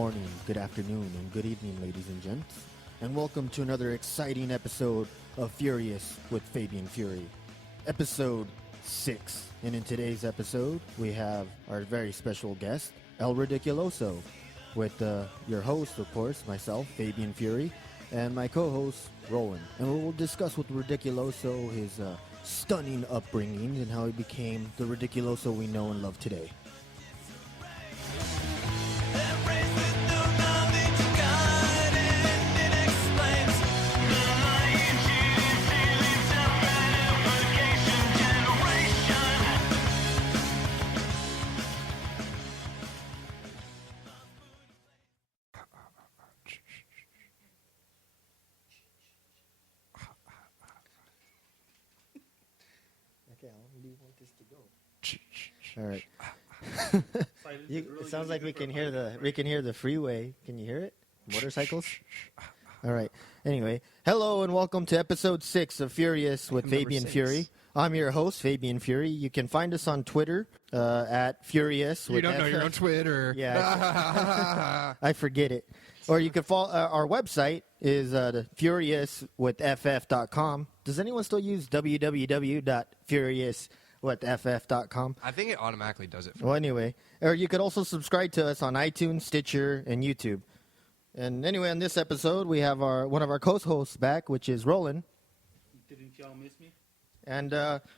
morning, good afternoon, and good evening, ladies and gents. And welcome to another exciting episode of Furious with Fabian Fury. Episode 6. And in today's episode, we have our very special guest, El Ridiculoso, with your host, of course, myself, Fabian Fury, and my co-host, Roland. And we will discuss with Ridiculoso his stunning upbringing and how he became the Ridiculoso we know and love today. All right. It sounds like we can hear the freeway. Can you hear it? Motorcycles. All right. Anyway, hello and welcome to episode 6 of Furious with Fabian Fury. I'm your host, Fabian Fury. You can find us on Twitter at Furious. You don't know your own Twitter. Yeah, I forget it. Or you can follow our website is furiouswithff.com. Does anyone still use www.furiouswithff.com? I think it automatically does it. Well, anyway, or you could also subscribe to us on iTunes, Stitcher, and YouTube. And anyway, on this episode, we have one of our co-hosts back, which is Roland. Didn't y'all miss me? And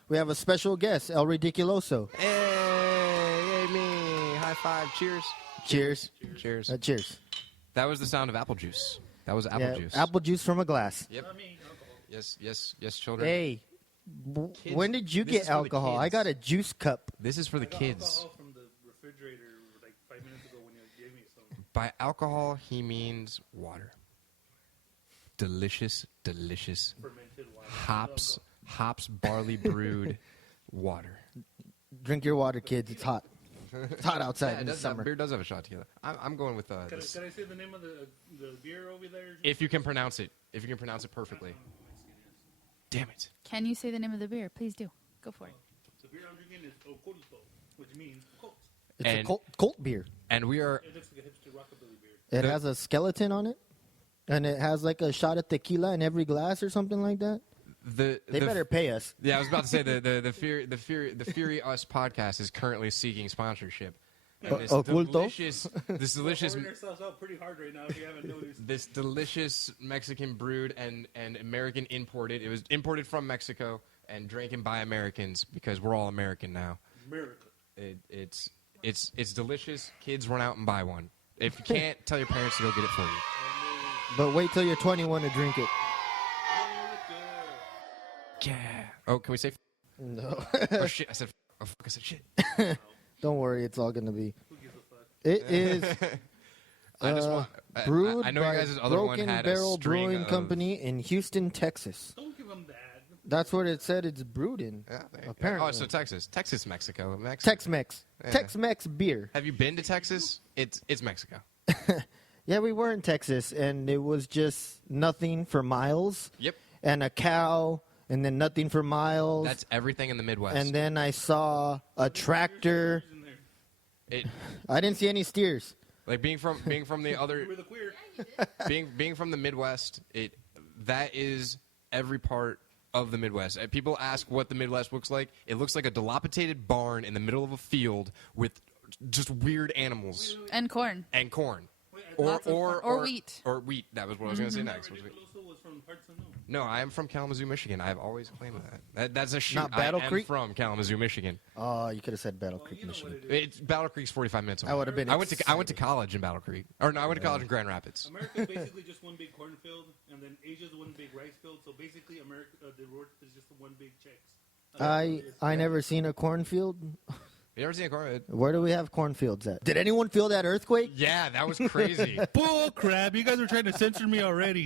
we have a special guest, El Ridiculoso. Hey, me. High five. Cheers. Cheers. Cheers. Cheers. That was the sound of apple juice. That was apple juice. Apple juice from a glass. Yep. Not me, alcohol. Yes, children. Hey, Kids, when did you this get is for the alcohol? I kids. got a juice cup. This is for the I got kids. alcohol from the refrigerator like 5 minutes ago when you gave me some. By alcohol, he means water. Delicious Fermented water. hops, barley brewed water. Drink your water, kids. It's hot. It's hot outside in the summer. Beer does have a shot together. I'm going with Can this. I say the name of the beer over there? If you can pronounce it. If you can pronounce it perfectly. Damn it. Can you say the name of the beer? Please do. Go for it. The beer I'm drinking is Oculto, which means Colt. It's And- a cult beer. And we are It looks like a hipster rockabilly beer. It has a skeleton on it, and it has like a shot of tequila in every glass or something like that. They Better pay us. Yeah, I was about to say the Fury Us podcast is currently seeking sponsorship. And this Oculto? this We're delicious, pouring ourselves out pretty hard right now if you haven't noticed. this delicious Mexican brewed and American imported. It was imported from Mexico and drinking by Americans because we're all American now. America. It's delicious. Kids, run out and buy one. If you can't, tell your parents to go get it for you. But wait till you're 21 to drink it. Yeah. Oh, can we say? No. Oh shit! I said. Oh fuck! I said shit. Don't worry, it's all gonna be. Who gives a fuck? It is I just want. brewed I know by you guys' other one Broken had Barrel a string Brewing of, Company in Houston, Texas. Don't give them that. That's what it said. It's brewed in. Yeah, there you go. Apparently. Oh, so Texas, Mexico. Tex-Mex. Yeah. Tex-Mex beer. Have you been to Texas? It's Mexico. Yeah, we were in Texas, and it was just nothing for miles. Yep. And a cow, and then nothing for miles. That's everything in the Midwest. And then I saw a tractor. In there. it I didn't see any steers. like being from the other We're the queer. being from the Midwest. That is every part of the Midwest. People ask what the Midwest looks like. It looks like a dilapidated barn in the middle of a field with just weird animals And corn. and corn. Wait, Or wheat. Or wheat. That was what I was going to say next. was wheat. Ridiculoso was from parts unknown. No, I am from Kalamazoo, Michigan. I've always claimed that. That's a shoot. Not Battle I am Creek? from Kalamazoo, Michigan. Oh, you could have said Battle Well, Creek, you know what Michigan. it is. Battle Creek's 45 minutes away. I would have been. I went to college in Battle Creek. Or no, I went to college in Grand Rapids. America's basically just one big cornfield, and then Asia's one big rice field. So basically, America, the world is just one big checks. I never seen a cornfield. You ever seen a corn? Where do we have cornfields at? Did anyone feel that earthquake? Yeah, that was crazy. Bull crap! You guys are trying to censor me already.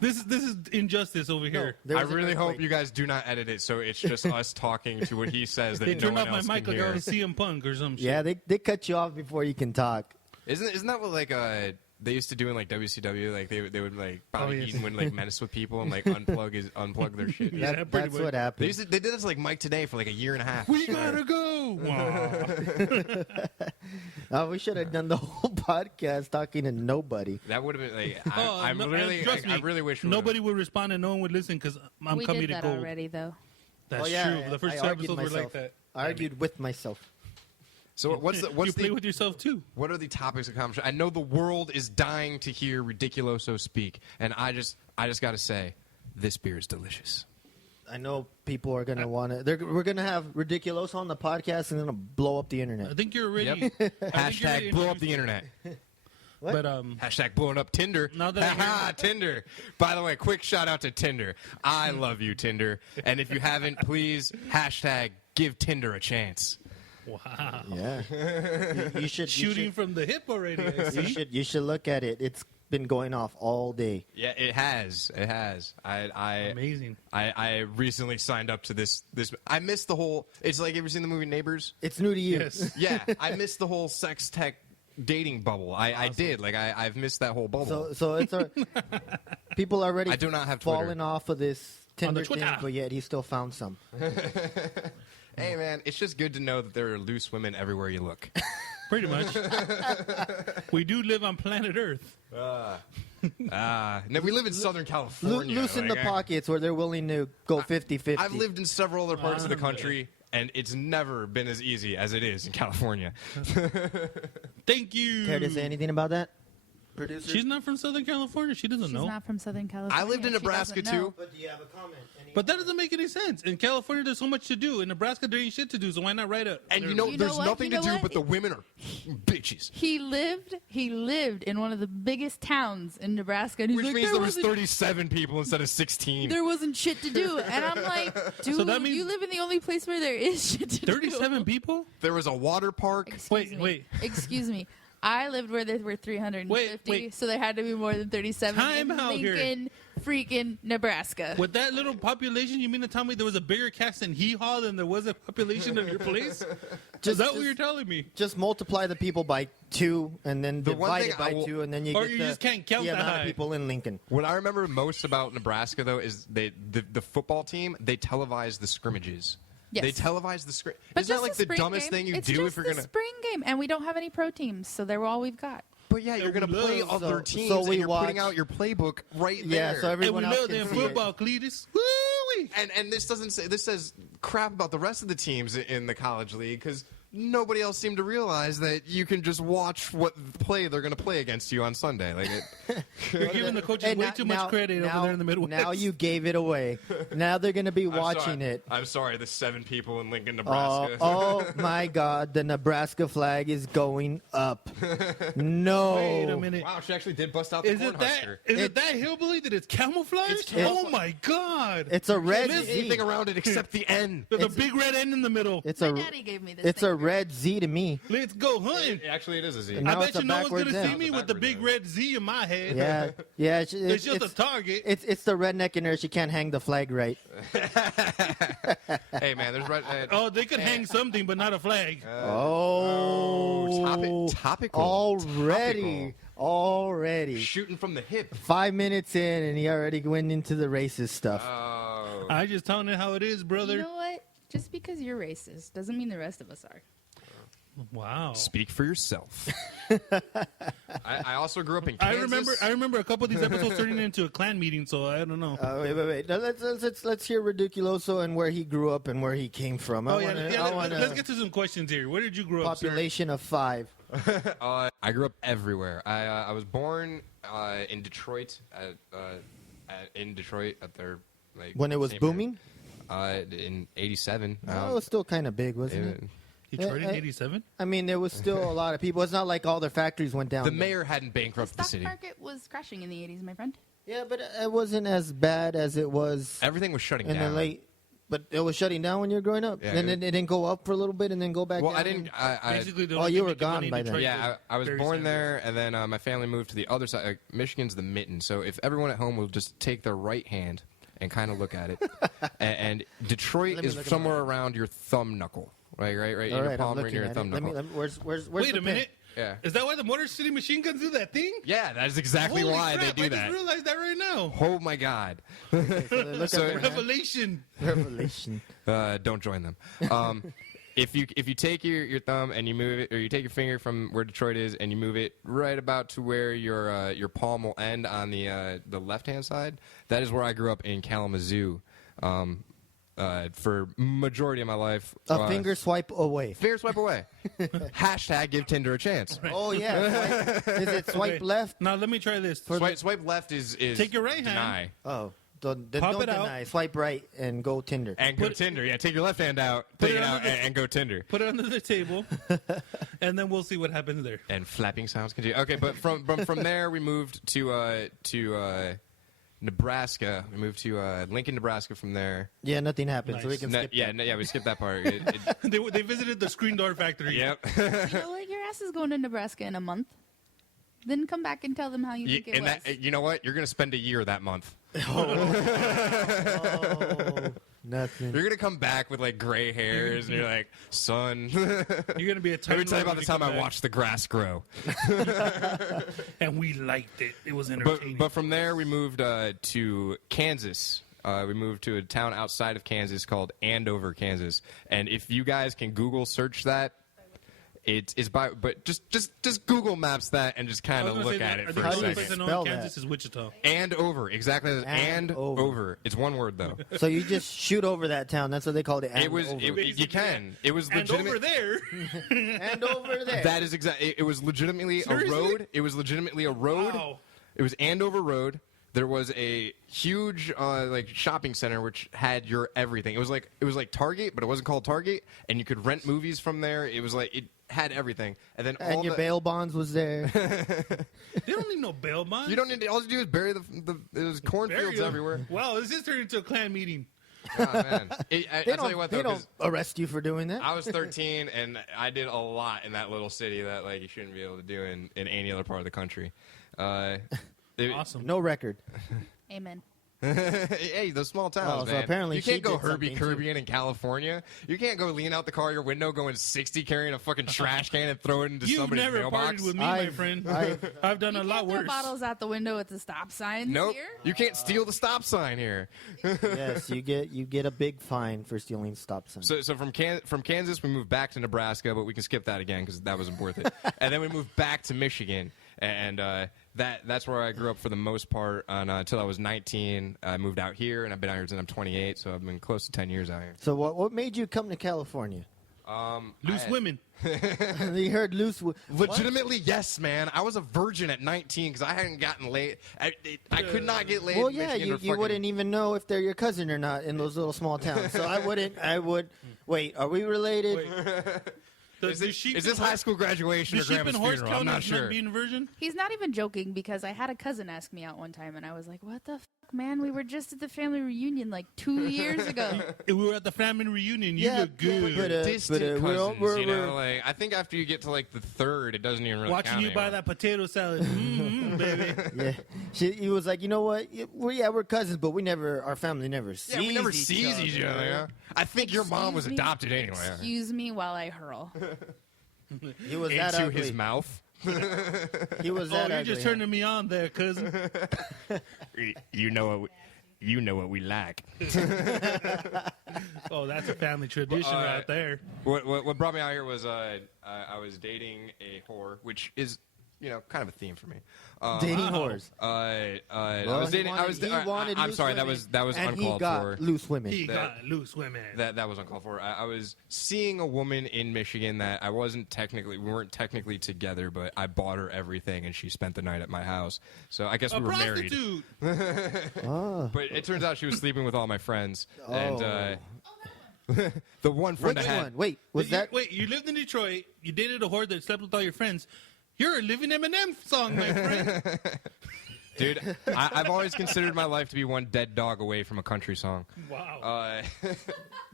This is injustice over here. There I was an really hope earthquake. you guys do not edit it, so it's just us talking to what he says that They no turned one off else my mic can like I hear. was CM Punk or some shit. Yeah, they cut you off before you can talk. Isn't that what like they used to do in like WCW, like they would like Bobby yes. Eaton would like menace with people and like unplug their shit. Yeah, That, pretty that's much. what happened. They did this like Mike Today for like a year and a half. We gotta go. Wow. We should have done the whole podcast talking to nobody. That would have been like Oh, I'm no, really and trust I me, really wish we nobody would respond and no one would listen because I'm we coming did to that gold. already, though. That's Oh, yeah, true. The first I two argued episodes were like myself. that. I argued with myself. So what's the you play with yourself too. what are the topics of conversation? I know the world is dying to hear Ridiculoso speak, and I just got to say, this beer is delicious. I know people are gonna want to. We're gonna have Ridiculoso on the podcast and then blow up the I internet. think you're already. Yep. I think you're Hashtag already blow up the introduced- internet. What? But Hashtag blowing up Tinder. Now that I hear- Haha, Tinder. By the way, quick shout out to Tinder. I love you, Tinder. And if you haven't, please hashtag give Tinder a chance. wow, Yeah, you should shooting from the hip already. I see. You should look at it. It's been going off all day. Yeah, it has. It has. Amazing. I recently signed up to this. I missed the whole. It's like, ever seen the movie Neighbors? It's new to you. Yes. Yeah, I missed the whole sex tech dating bubble. I did. Like I've missed that whole bubble. So it's people already I do not have Twitter. falling off of this Tinder Twitter. thing, but yet he still found some. Hey man, it's just good to know that there are loose women everywhere you look. Pretty much. We do live on planet Earth. No, we live in Southern California. Loosen the Like, pockets where they're willing to go 50-50. I've lived in several other parts of the country, and it's never been as easy as it is in California. Thank you. Care to say anything about that? Producer? She's not from Southern California. She doesn't She's know. not from Southern California. I lived in She Nebraska doesn't know. too. But do you have a comment? But that doesn't make any sense. In California, there's so much to do. In Nebraska, there ain't shit to do. So why not write a? And You know there's what? nothing You to know do, what? but the women are bitches. He lived in one of the biggest towns in Nebraska, and he's Which like, means there was wasn't- 37 people instead of 16. there wasn't shit to do. And I'm like, dude, So that means- you live in the only place where there is shit to do. 37 people? There was a water park. Excuse me. Wait. Excuse me. I lived where there were 350, Wait. so there had to be more than 37 Time in out here. Lincoln, freaking Nebraska. With that little population, you mean to tell me there was a bigger cast in Hee Haw than there was a population of your place? Is that what you're telling me? Just multiply the people by 2 and then The one divide thing it by I will- 2 and then you Or get you the, just can't count the that amount high. of people in Lincoln. What I remember most about Nebraska, though, is the football team, they televise the scrimmages. Yes. They televise the scrimmage. But Isn't that just like the spring dumbest game. thing you It's do just if you're the going to... spring game, and we don't have any pro teams, so they're all we've got. But yeah, you're we going to play love- other so- teams, so and we you're putting watch- out your playbook right Yeah, there. so And we everyone else know can them see football, Cletus. Woo-wee. And this doesn't say... This says crap about the rest of the teams in the college league, because nobody else seemed to realize that you can just watch what play they're going to play against you on Sunday. Like You're giving the coaches Hey, way now- too much now- credit now- over there in the Midwest. Now you gave it away. Now they're going to be watching it. I'm sorry, the 7 people in Lincoln, Oh, Nebraska. oh my God! The Nebraska flag is going up. No. Wait a minute. Wow, she actually did bust out the Is it that? Cornhusker. Is it that hillbilly that it's camouflaged? Oh my God! It's a red Listen, Z. Anything around it except the N. There's a big red N in the middle. It's My a daddy gave me this. it's thing. a red Z to me. Let's go hunting. Actually, it is a Z. And I now bet it's a you no one's backwards gonna see N. me with the big Backwards red Z in my head. Yeah, yeah. It's just a target. It's the redneck in her. She can't hang the flag right. Hey, man, there's right. Oh, they could hang something, but not a flag. Topical. Already. Shooting from the hip. 5 minutes in, and he already went into the racist stuff. Oh. I just telling it how it is, brother. You know what? Just because you're racist doesn't mean the rest of us are. Wow. Speak for yourself. I also grew up in I Kansas. remember a couple of these episodes turning into a clan meeting, so I don't know. Wait. Now let's hear Ridiculoso and where he grew up and where he came from. Let's get to some questions here. Where did you grow up, sir? Population of 5. I grew up everywhere. I was born in Detroit. In Detroit at their like When it was same booming? area. In '87. Oh, it was still kind of big, wasn't it? Detroit in '87. I mean, there was still a lot of people. It's not like all their factories went down. The there. mayor hadn't The bankrupted the stock city. market was crashing in the 80s, my friend. Yeah, but it wasn't as bad as it was Everything was shutting in down. the late. But it was shutting down when you were growing up. Yeah, Then it didn't go up for a little bit and then go back Well, down. I didn't. Basically, the Oh, only you thing were making money gone in by then. Detroit Yeah, I was Barry born Sanders. there, and then my family moved to the other side. Michigan's the mitten, so if everyone at home will just take their right hand and kind of look at it, and Detroit Let me is look at somewhere around your thumb knuckle, right, All in your right, I'm palm, right looking near your at thumb it. knuckle. Where's Wait the a minute. Yeah. Is that why the Motor City Machine Guns do that thing? Yeah, that is exactly Holy why crap, they do I that. just realized that right now. Oh my God. Look So- at their hand. Revelation. Revelation. Don't join them. If you take your thumb and you move it, or you take your finger from where Detroit is and you move it right about to where your palm will end on the left hand side, that is where I grew up in Kalamazoo. For majority of my life, A finger swipe away. finger swipe away. Hashtag give Tinder a chance. Oh yeah. Is it swipe Okay. left? Now let me try this. Swipe left is Take your right deny. hand. Oh, then Pop don't it out. deny. Swipe right and go Tinder. And go Put- Tinder. Yeah, take your left hand out, Put take it it out, under the- and go Tinder. Put it under the table, and then we'll see what happens there. And flapping sounds continue. Okay, but from there we moved to Nebraska. We moved to Lincoln, Nebraska. From there, Yeah, nothing happened, so we Nice. can skip that. we skipped that part. They visited the screen door factory. Yep. You know what? Your ass is going to Nebraska in a month. Then come back and tell them how you think it And was. that, you know what? You're gonna spend a year that month. Oh, nothing. You're gonna come back with like gray hairs, and you're like, son. You're gonna be a Let me tell you about the time I watched, watched the grass grow. and we liked it. It was But entertaining. but from there we moved to Kansas. We moved to a town outside of Kansas called Andover, Kansas. And if you guys can Google search that, it's by. But just Google Maps that and just kind of look at it for How a do you The only place I second. know spell in Kansas that? is Wichita. Andover, exactly. And Andover. over. It's one word though. So you just shoot over that town. That's what they called it. It was. Andover. You can. It was And legitimate. over there, and over there. That is exactly. It was legitimately Seriously? a road. It was legitimately a road. Wow. It was Andover Road. There was a huge like shopping center which had your everything. It was like Target, but it wasn't called Target, and you could rent movies from there. It was like it had everything, and then all and your the, bail bonds was there. they don't need no bail bonds. You don't need to, all you do is bury the there's cornfields Burial. everywhere. Wow, this is turning into a clan meeting. Oh, man. They I don't, tell you what they though, don't 'cause arrest you for doing that. I was 13 and I did a lot in that little city that like you shouldn't be able to do in any other part of the country. Awesome. No record. Amen. Hey, those small towns, Oh, so man. apparently you she can't go did Herbie something, Kirby in California. You can't go lean out the car your window going 60 carrying a fucking trash can and throw it into You've somebody's never mailbox. partied with me, my I've- friend. I've- I've done You a lot can't throw worse. bottles out the window at the stop signs Nope. here. You can't steal the stop sign here. Yes, you get a big fine for stealing stop signs. So from Kansas, we moved back to Nebraska, but we can skip that again because that wasn't worth it. And then we moved back to Michigan, and that's where I grew up for the most part until I was 19. I moved out here, and I've been out here since I'm 28, so I've been close to 10 years out here. So what made you come to California? Loose women. You heard loose. Legitimately, yes, man. I was a virgin at 19 because I hadn't gotten laid. I could not get laid. Well, in yeah, Michigan you or fucking- wouldn't even know if they're your cousin or not in those little small towns. So I would. Wait, are we related? Is this high school graduation The or sheep and grandma's horse funeral? I'm count not as sure. not being a virgin? He's not even joking because I had a cousin ask me out one time and I was like, what the fuck, man? We were just at the family reunion like 2 years ago. We were at the family reunion. You Yeah, look good. but, Distant we're all- cousins, we're- you know. we're- Like I think after you get to like the third, it doesn't even really Watching count you buy anymore. that potato salad. Baby. Yeah, he was like, you know what? We're cousins, but our family never sees. Yeah, we never sees each other. Yeah? I think your mom was Excuse me? adopted anyway. Excuse me while I hurl. He was that Into ugly. his mouth. He was Oh, that you're ugly. just turning me on there, cousin. You know what we like. Oh, that's a family tradition right there. What brought me out here was I was dating a whore, which is kind of a theme for me. Dating whores. I Well, was dating. he wanted I'm loose sorry. women, That was and uncalled he got for. loose women. He got loose women. That was uncalled for. I was seeing a woman in Michigan that we weren't technically together, but I bought her everything and she spent the night at my house. So I guess a we were married. prostitute. Oh. But it turns out she was sleeping with all my friends. Oh. And the one friend Which I had. one? Wait, was that? Wait, you lived in Detroit. You dated a whore that slept with all your friends. You're a living Eminem song, my friend. Dude, I've always considered my life to be one dead dog away from a country song. Wow.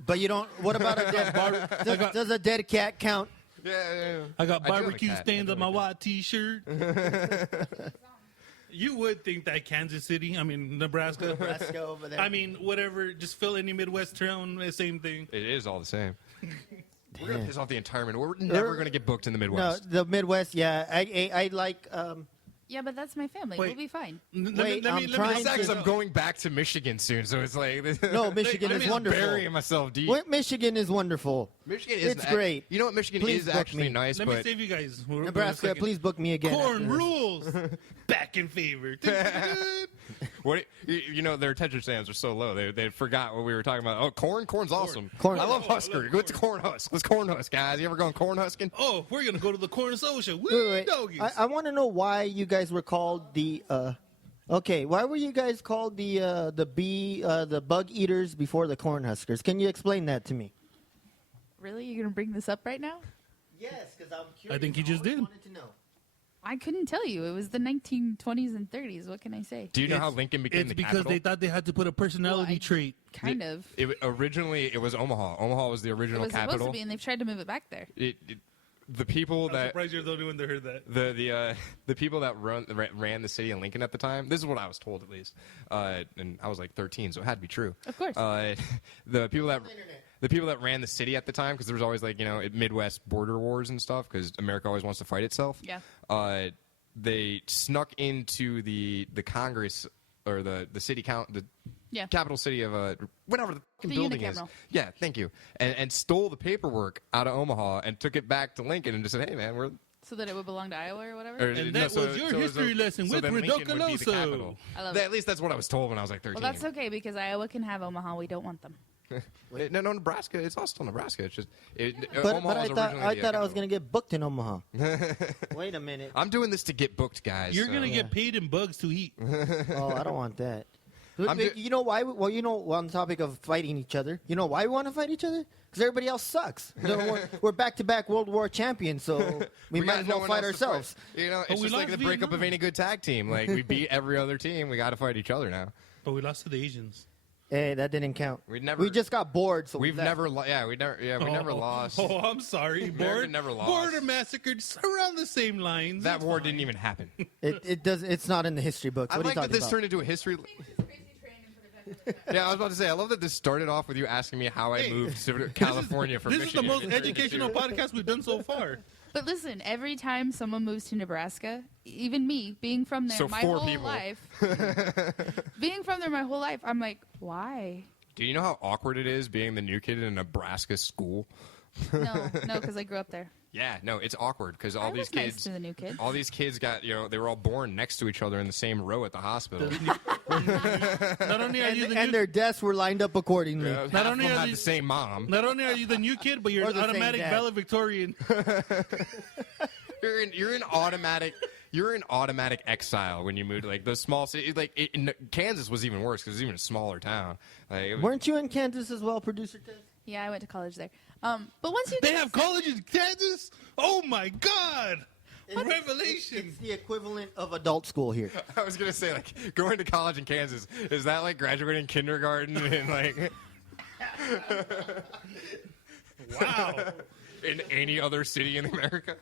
But you don't. What about a dead bar? Does a dead cat count? Yeah. I got I do have a barbecue cat. stains I on do my have a white T-shirt. You would think that Kansas City, Nebraska. Nebraska over there. Whatever. Just fill any Midwest town, same thing. It is all the same. We're gonna Yeah. piss off the entire Midwest. We're never gonna get booked in the No, Midwest. the Midwest. Yeah, I like. Yeah, but that's my family. Wait. We'll be fine. Wait, I'm trying It's because to- I'm going back to Michigan soon, so it's like No, Michigan I'm is just wonderful. burying myself deep. Michigan is wonderful. Michigan is It's great. You know what? Michigan Please is book actually me. nice, Let me but save you guys. Nebraska, please book me again. Corn after this. rules. Back in favor. what you know, their attention spans are so low. They forgot what we were talking about. Oh, corn's awesome. Corn. I love Oh, I Husker. love Let's corn husk. Let's corn husk, guys. You ever going corn husking? Oh, we're gonna go to the corn social. Wait, Woo, wait. doggies. I want to know why you guys were called the. Okay, why were you guys called the bug eaters before the corn huskers? Can you explain that to me? Really? You're gonna bring this up right now? Yes, because I'm curious. I think he just did. Wanted to know. I couldn't tell you. It was the 1920s and 30s. What can I say? Do you know how Lincoln became It's the because capital? they thought they had to put a personality Well, I- trait. Kind of. Originally, it was Omaha. Omaha was the It original was supposed capital. to be, and they've tried to move it back there. The people I'm that surprised you're the only one that heard that. the people that ran the city in Lincoln at the time. This is what I was told, at least, and I was like 13, so it had to be true. Of course. The people that ran the city at the time, because there was always like Midwest border wars and stuff, because America always wants to fight itself. Yeah. They snuck into the Congress or the city Yeah. capital city of whatever the fucking The building is. unicameral. Yeah, thank you. And stole the paperwork out of Omaha and took it back to Lincoln and just said, "Hey, man, we're." So that it would belong to Iowa or whatever? Or, And no, that so- was your so it was history a- lesson so with then Lincoln would be the Ridiculoso. capital. I love At it. least that's what I was told when I was like 13. Well, that's okay because Iowa can have Omaha. We don't want them. No, Nebraska. It's all still Nebraska. It's just But Omaha I was thought originally the I was capital. gonna get booked in Omaha. Wait a minute. I'm doing this to get booked, guys. You're so- gonna Yeah. get paid in bugs to eat. Oh, I don't want that. I'm ju- You know why? Well, on the topic of fighting each other, you know why we want to fight each other? Because everybody else sucks. We're back-to-back World War champions, so we might got as no well one fight else to ourselves. You know, But it's we just like the lost breakup of Vietnam. any good tag team. Like we beat every other team. We got to fight each other now. But we lost to the Asians. Hey, that didn't count. We just got bored, so We've we left. never, we never lost. Oh, I'm sorry. America never lost. Border massacred around the same lines. That It's war fine. didn't even happen. It does. It's not in the history books. I What are like you that talking this about? turned into a history. Yeah, I was about to say. I love that this started off with you asking me how I Hey, moved to California from This Michigan. is the most educational podcast we've done so far. But listen, every time someone moves to Nebraska, even me, being from there So my 4 whole people. life, being from there my whole life, I'm like, why? Do you know how awkward it is being the new kid in a Nebraska school? No, because I grew up there. Yeah, no, it's awkward because all I these was nice kids, to the new kid. all these kids got, they were all born next to each other in the same row at the hospital. Not only are you the And new, their desks were lined up accordingly. Half Not of only them are had these- the same mom. not only are you the new kid, but you're Or an the same automatic dad. valedictorian. You're in automatic exile when you move to like those small cities. Like Kansas was even worse because it was even a smaller town. Like, it was- Weren't you in Kansas as well, producer Tess? Yeah, I went to college there. But once you They get have college in Kansas. Oh my God! Revelation. It's the equivalent of adult school here. I was gonna say like going to college in Kansas is that like graduating kindergarten in like Wow! in any other city in America?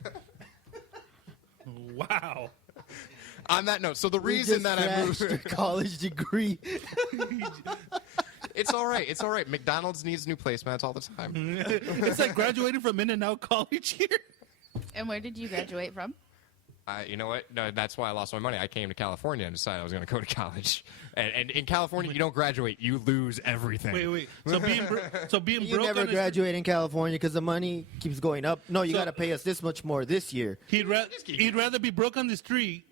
Wow! On that note, so the We reason just that I crashed your moved, college degree. it's all right. It's all right. McDonald's needs new placemats all the time. It's like graduating from In-N-Out College here. And where did you graduate from? You know what? No, that's why I lost my money. I came to California and decided I was going to go to college. And in California, you don't graduate; you lose everything. Wait. So being You broke never on his, graduate in California because the money keeps going up. No, you So- got to pay us this much more this year. he'd rather be broke on the street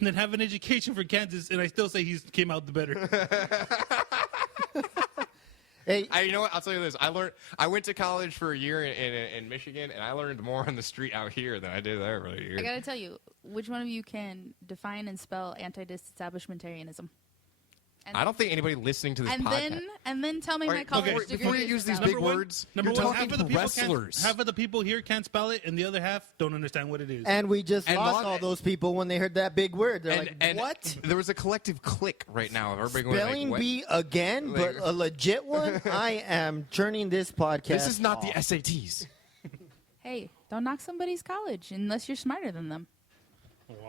than have an education for Kansas, and I still say he came out the better. Hey, You know what? I'll tell you this. I went to college for a year in Michigan, and I learned more on the street out here than I did there for a year. I gotta tell you, which one of you can define and spell anti-disestablishmentarianism? And, I don't think anybody listening to this podcast. and then tell me All my right, college before- degree. before you is use these about. big words, Number you're one, talking half of the wrestlers. half of the people here can't spell it, and the other half don't understand what it is. and we just And lost long- all those people when they heard that big word. They're and like, what? There was a collective click right now of everybody going Spelling like, what? bee again, but Like- a legit one? I am turning this podcast This is not off. the SATs. Hey, don't knock somebody's college unless you're smarter than them.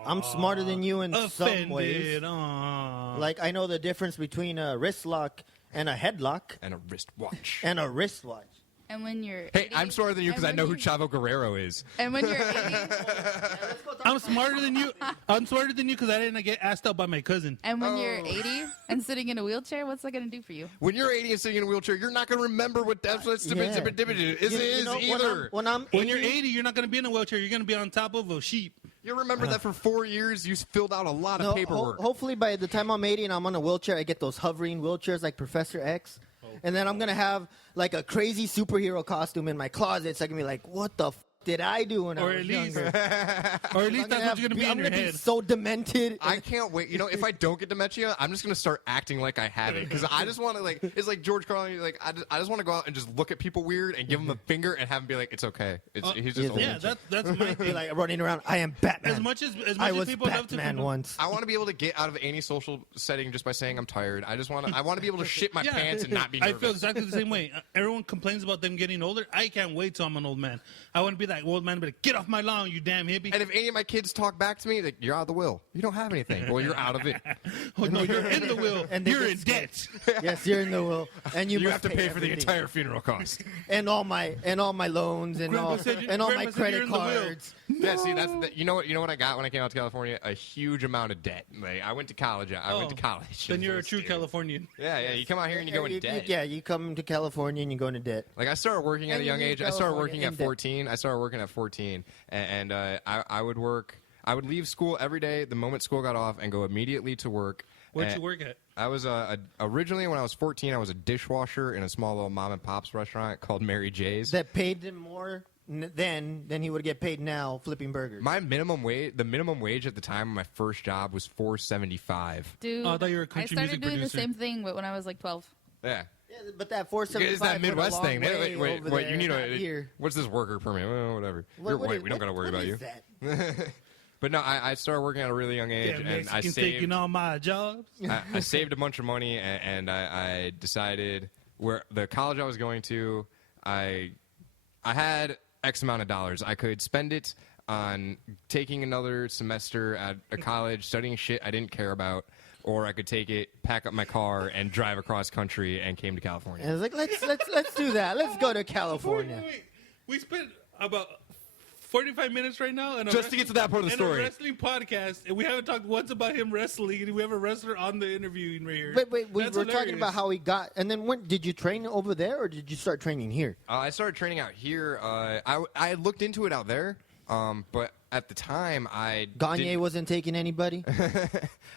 I'm smarter than you in some ways. Offended. Aw. Like, I know the difference between a wrist lock and a headlock And a wristwatch. and a wristwatch. And when you're Hey, 80, I'm smarter than you because I know who Chavo Guerrero is. And when you're 80, I'm smarter than you. I'm smarter than you because I didn't get asked out by my cousin. and when you're 80 and sitting in a wheelchair, what's that going to do for you? When you're 80 and sitting in a wheelchair, you're not going to remember what that's Yeah. either. When you're 80, you're not going to be in a wheelchair. You're going to be on top of a sheep. You remember that for 4 years, you filled out a lot of paperwork. Hopefully by the time I'm 80 and I'm on a wheelchair, I get those hovering wheelchairs like Professor X. And then I'm going to have like a crazy superhero costume in my closet. So I can be like, what the did I do when I was younger? Or at least that's what you're going to be in I'm your gonna head. be so demented. I can't wait. You know, if I don't get dementia, I'm just gonna start acting like I have it because I just want to like. It's like George Carlin. Like I just want to go out and just look at people weird and give them a finger and have them be like, "It's okay. He's just old." Yeah, that's my Be thing. like running around. I am Batman. As much as I was people love to Batman once. I want to be able to get out of any social setting just by saying I'm tired. I want to be able to shit my pants and not be nervous. I feel exactly the same way. Everyone complains about them getting older. I can't wait till I'm an old man. I want to be that old man and be like, get off my lawn, you damn hippie. And if any of my kids talk back to me, like, you're out of the will. You don't have anything. Well, you're out of it. Oh, no, you're in the will. And they You're get in scared. debt. Yes, you're in the will, and you must have to pay for the everything. entire funeral cost. and all my loans and Grandpa all said you- and all Grandpa my said you're credit in the will. cards. Yeah, see, you know what I got when I came out to California? A huge amount of debt. Like I went to college. I went to college. Then you're a true Californian. Yeah. You come out here and you go into debt. Yeah, you come to California and you go into debt. Like I started working at a And young you leave age. I started California working at in debt. 14. I started working at 14, and I would work. I would leave school every day the moment school got off and go immediately to work. Where'd And you work at? I was originally when I was 14. I was a dishwasher in a small little mom and pop's restaurant called Mary J's. That paid him more then than he would get paid now flipping burgers. My minimum wage, the minimum wage at the time of my first job was $4.75. Dude, Oh, I thought you were a country started music doing producer. the same thing, but when I was like 12. Yeah. Yeah, but that 475 It's that Midwest thing. Wait, you need here. what's this worker permit? Well, whatever. You're white. We don't got to worry about you. That? But no, I started working at a really young age, Damn, and I Mexicans saved. taking all my jobs. I saved a bunch of money, and I decided where the college I was going to, I had X amount of dollars. I could spend it on taking another semester at a college, studying shit I didn't care about, or I could take it, pack up my car, and drive across country, and came to California. And I was like, let's do that. Let's go to California. Wait. We spent about 45 minutes right now and Just to get to that part of the story. a wrestling podcast, and we haven't talked once about him wrestling, and we have a wrestler on the interview right here. Wait, we That's were talking about hilarious. how he got. And then when did you train over there, or did you start training here? I started training out here. I looked into it out there, but at the time, Gagne wasn't taking anybody.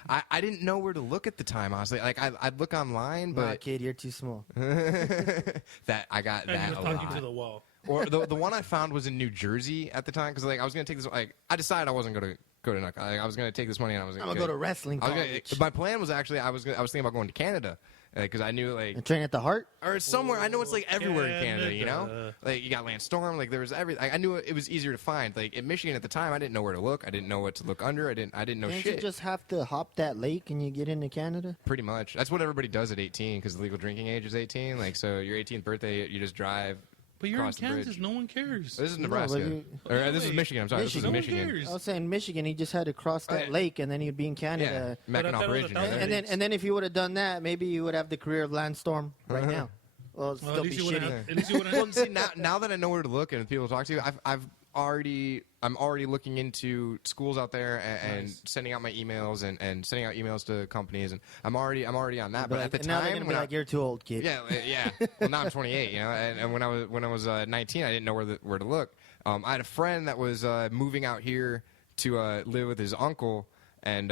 I didn't know where to look at the time, honestly. Like, I'd look online, Nah, but kid, you're too small. that I got And he that was a talking lot. to the wall. Or the one I found was in New Jersey at the time, because like I was gonna take this. Like I decided I wasn't gonna go to. I was gonna take this money and I was I'm gonna go to wrestling I was college. my plan was actually I was thinking about going to Canada because I knew like And train at the Heart. or somewhere. I know it's like everywhere in Canada, you know. Canada. Like you got Lance Storm. Like there was everything. I knew it was easier to find. Like in Michigan at the time, I didn't know where to look. I didn't know what to look under. I didn't know Can't shit. you just have to hop that lake and you get into Canada? Pretty much. That's what everybody does at 18 because the legal drinking age is 18. Like so, your 18th birthday, you just drive. But you're in across the Kansas. bthis No one cares. This is No, Nebraska. but you- Or, this is Wait. Michigan. I'm sorry. This is No one Michigan. cares. I was saying Michigan. He just had to cross that yeah. lake and then he'd be in Yeah, Canada. Mackinac But I Bridge. thought it was and a there. And then if you would have done that, maybe you would have the career of Lance Storm right now. Well, it'd Well, still at be least you wouldn't shitty. have. At least you wouldn't Well, have. see, now that I know where to look and people talk to, I'm already looking into schools out there and Nice. sending out my emails and sending out emails to companies, and I'm already on that. But Like, at the and now they're time, gonna be when like, "You're too old, kid." yeah. Well, now I'm 28, you know, and when I was 19, I didn't know where to look. I had a friend that was moving out here to live with his uncle, and